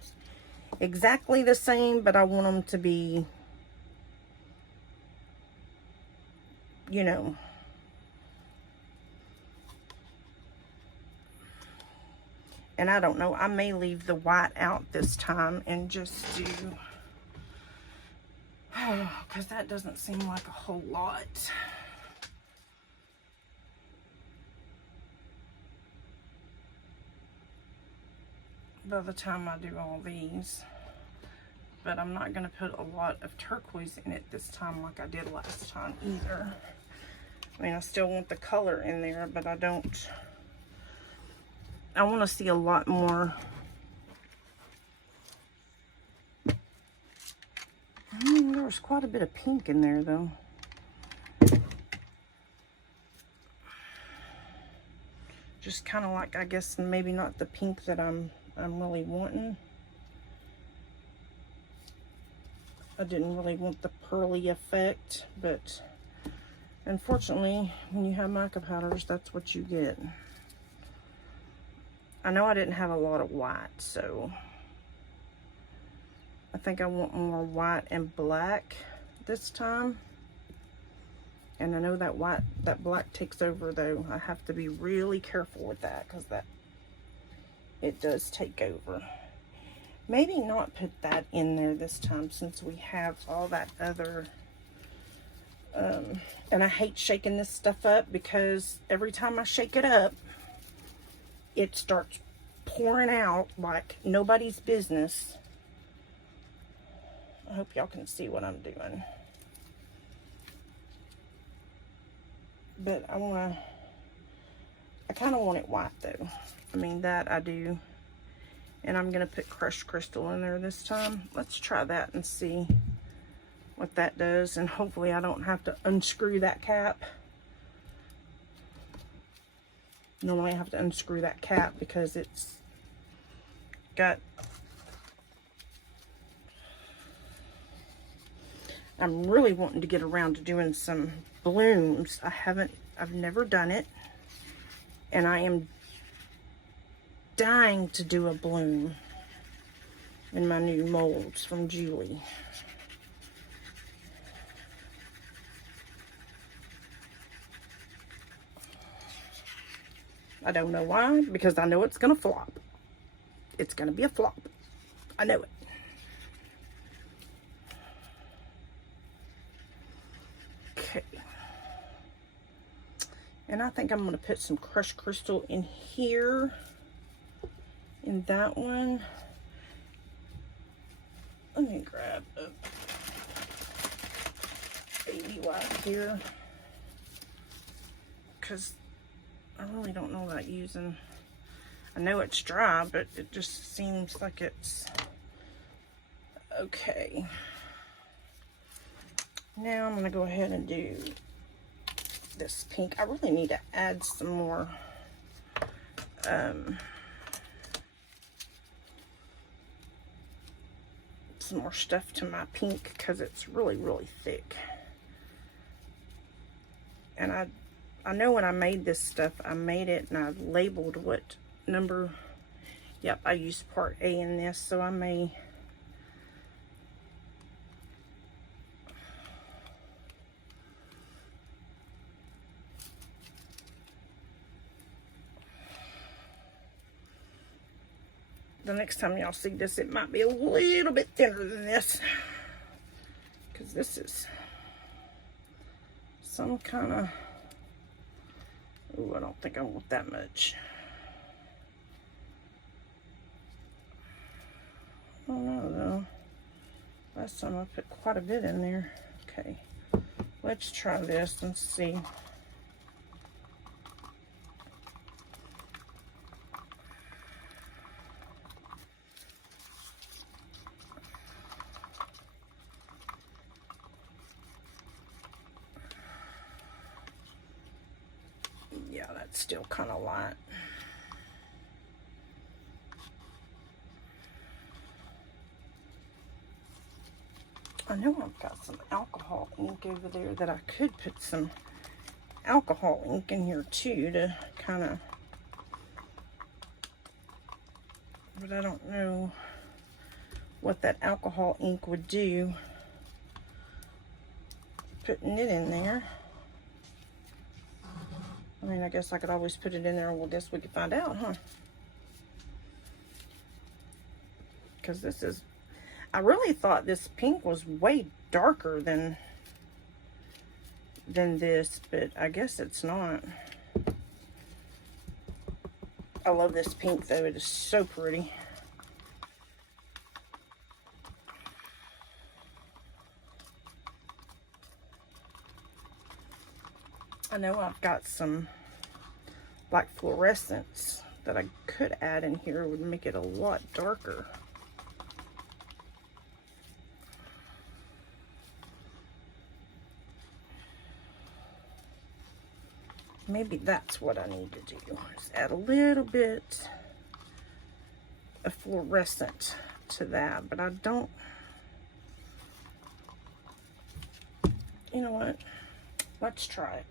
exactly the same, but I want them to be, you know, and I don't know, I may leave the white out this time and just do, because that doesn't seem like a whole lot. By the time I do all these. But I'm not going to put a lot of turquoise in it this time like I did last time either. I mean, I still want the color in there, but I don't. I want to see a lot more. There was quite a bit of pink in there though. Just kind of like, I guess maybe not the pink that I'm really wanting. I didn't really want the pearly effect, but unfortunately, when you have mica powders, that's what you get. I know I didn't have a lot of white, so I think I want more white and black this time. And I know that black takes over though. I have to be really careful with that because it does take over. Maybe not put that in there this time since we have all that other, and I hate shaking this stuff up because every time I shake it up, it starts pouring out like nobody's business. I hope y'all can see what I'm doing. But I kind of want it white though. I mean, that I do. And I'm going to put crushed crystal in there this time. Let's try that and see what that does. And hopefully I don't have to unscrew that cap. Normally I have to unscrew that cap because it's got... I'm really wanting to get around to doing some blooms. I've never done it. And I am dying to do a bloom in my new molds from Julie. I don't know why, because I know it's going to flop. It's going to be a flop. I know it. Okay. And I think I'm going to put some crushed crystal in here. In that one. Let me grab a baby wipe here. Because I really don't know about using... I know it's dry, but it just seems like it's okay. Now I'm going to go ahead and do this pink. I really need to add some more stuff to my pink because it's really, really thick. And I know when I made this stuff, I made it and I labeled what number. Yep, I used part A in this, so I may the next time y'all see this, it might be a little bit thinner than this, because this is some kind of, ooh, I don't think I want that much. I don't know though. Last time I put quite a bit in there. Okay, let's try this and see. Yeah, that's still kind of light. I know I've got some alcohol ink over there that I could put some alcohol ink in here too to kind of, but I don't know what that alcohol ink would do. Putting it in there. I mean, I guess I could always put it in there. Well, guess we could find out, huh? Because this is, I really thought this pink was way darker than this, but I guess it's not. I love this pink though. It is so pretty. I know I've got some like fluorescents that I could add in here. It would make it a lot darker. Maybe that's what I need to do. Just add a little bit of fluorescent to that, but I don't, you know what? Let's try it.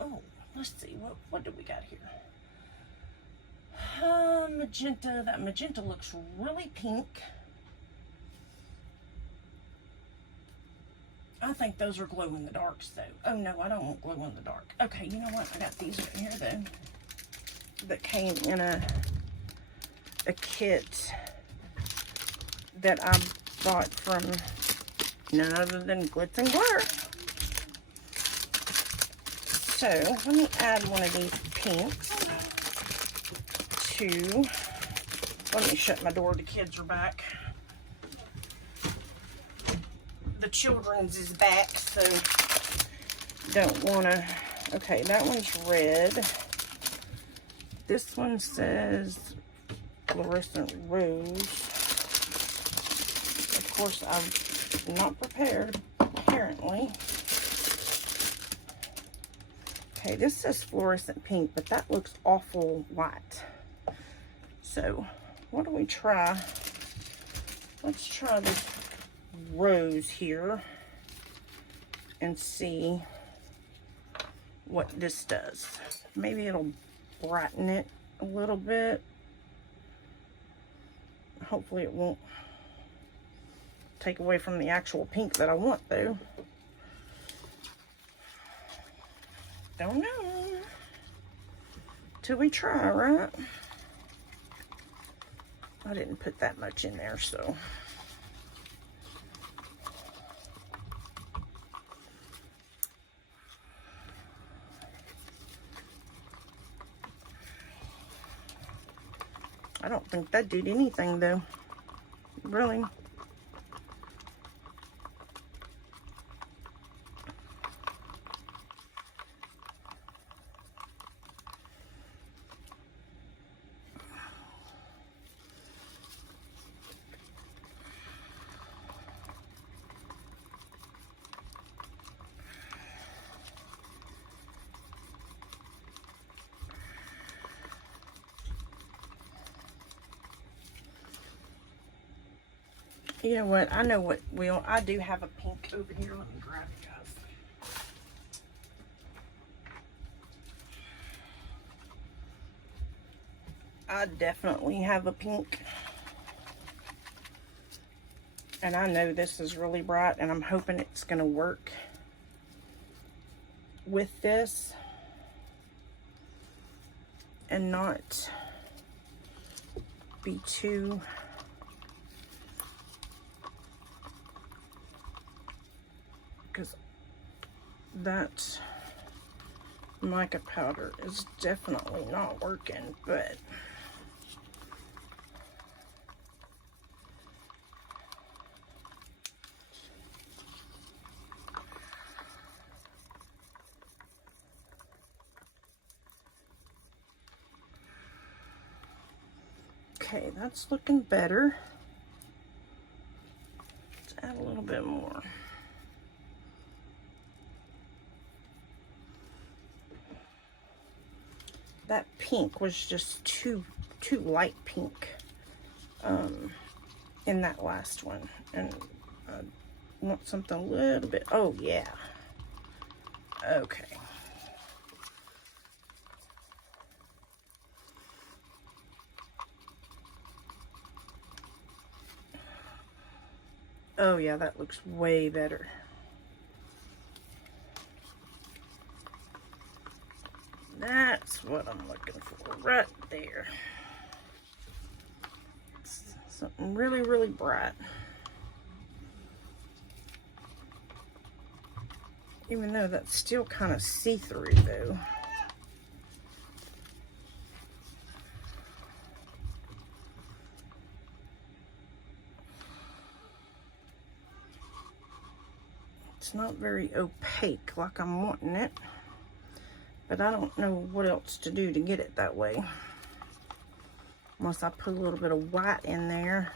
Oh, let's see, what do we got here? Magenta. That magenta looks really pink. I think those are glow in the darks though. Oh no, I don't want glow in the dark. Okay, you know what? I got these right here though, that came in a kit that I bought from none other than Glitz and Glur. So let me add one of these pinks to, let me shut my door, the kids are back. The children's is back, so don't wanna, okay, that one's red. This one says fluorescent rose. Of course, I'm not prepared, apparently. Okay, this says fluorescent pink, but that looks awful white. So, why don't we try Let's try this rose here and see what this does. Maybe it'll brighten it a little bit. Hopefully it won't take away from the actual pink that I want though. Don't know. Till we try, right? I didn't put that much in there, so. I don't think that did anything though. Really. You know what? I know what I do have a pink over here. Let me grab it, guys. I definitely have a pink. And I know this is really bright, and I'm hoping it's going to work with this and not be too because that mica powder is definitely not working, but okay, that's looking better. Let's add a little bit more. That pink was just too light pink in that last one, and I want something a little bit. Oh yeah, okay. Oh yeah, that looks way better. That's what I'm looking for right there. It's something really, really bright. Even though that's still kind of see-through though. It's not very opaque like I'm wanting it. But I don't know what else to do to get it that way. Unless I put a little bit of white in there.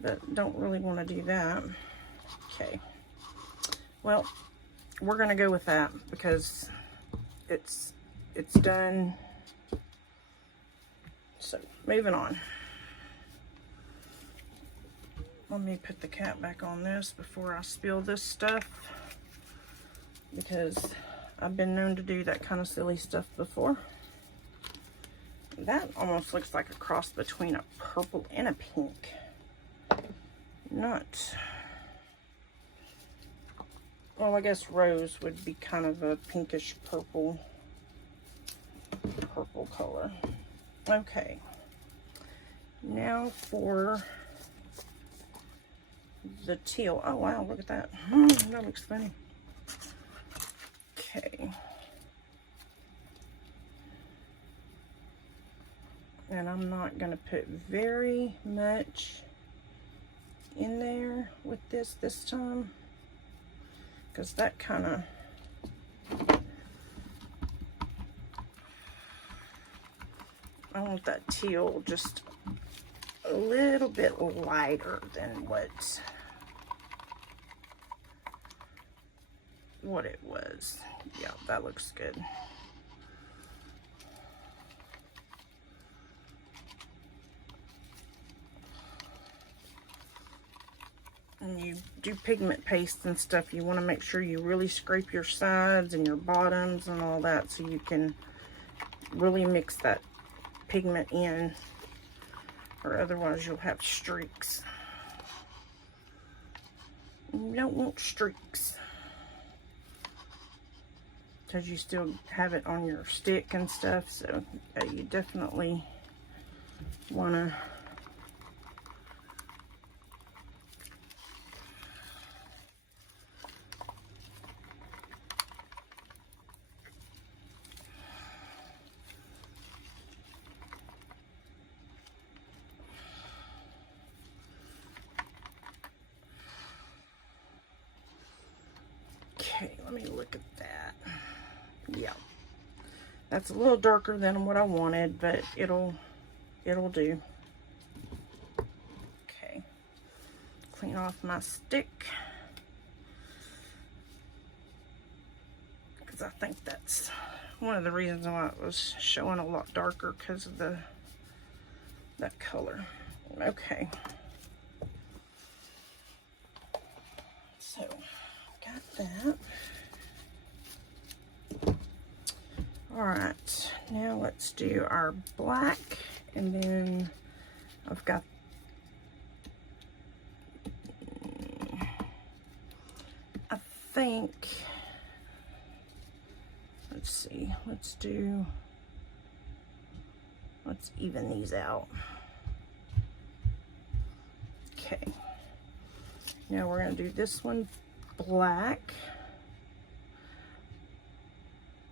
But don't really want to do that. Okay. Well, we're going to go with that because it's done. So, moving on. Let me put the cap back on this before I spill this stuff. Because I've been known to do that kind of silly stuff before. That almost looks like a cross between a purple and a pink. Not... Well, I guess rose would be kind of a pinkish purple color. Okay. Now for the teal. Oh, wow, look at that. That looks funny. Okay. And I'm not going to put very much in there with this time, because that kind of, I want that teal just a little bit lighter than what it was. Yeah, that looks good. when you do pigment paste and stuff, you want to make sure you really scrape your sides and your bottoms and all that so you can really mix that pigment in, or otherwise you'll have streaks. You don't want streaks because you still have it on your stick and stuff, so you definitely want to okay, let me look at that. Yeah, that's a little darker than what I wanted, but it'll do. Okay, clean off my stick because I think that's one of the reasons why it was showing a lot darker, because of that color. Okay, so got that. All right, now let's do our black, and then I've got, I think, let's see, let's even these out. Okay, now we're gonna do this one black.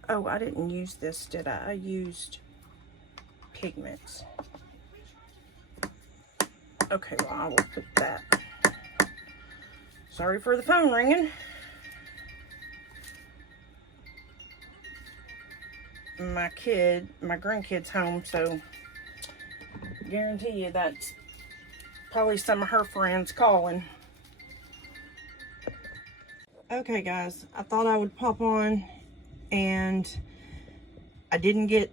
Oh, I didn't use this, did I? I used Pigment. Okay, well, I will put that. Sorry for the phone ringing. My grandkid's home, so guarantee you that's probably some of her friends calling. Okay, guys, I thought I would pop on, and I didn't get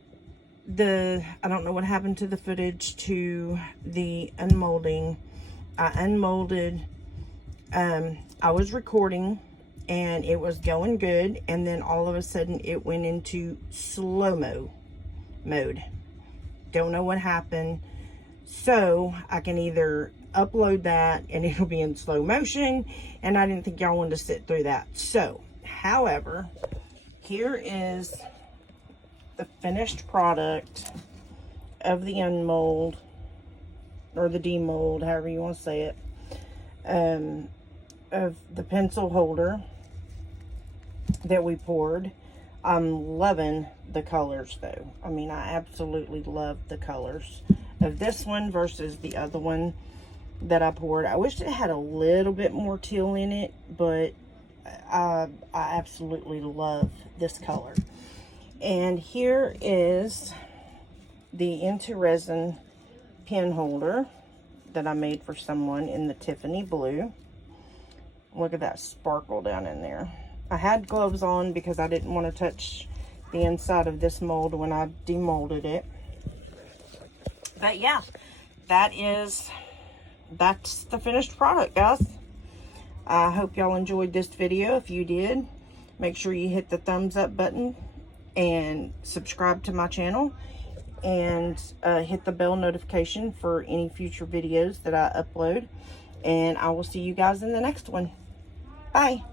I don't know what happened to the footage to the unmolding. I unmolded, I was recording and it was going good, and then all of a sudden it went into slow-mo mode. Don't know what happened. So I can either upload that and it'll be in slow motion, and I didn't think y'all wanted to sit through that. So, however, here is the finished product of the unmold, or the demold, however you want to say it, of the pencil holder that we poured. I'm loving the colors though. I mean, I absolutely love the colors of this one versus the other one that I poured. I wish it had a little bit more teal in it, but I absolutely love this color. And here is the Into Resin pen holder that I made for someone in the Tiffany Blue. Look at that sparkle down in there. I had gloves on because I didn't want to touch the inside of this mold when I demolded it. But yeah, that's the finished product, guys. I hope y'all enjoyed this video. If you did, make sure you hit the thumbs up button and subscribe to my channel, and hit the bell notification for any future videos that I upload. And I will see you guys in the next one. Bye.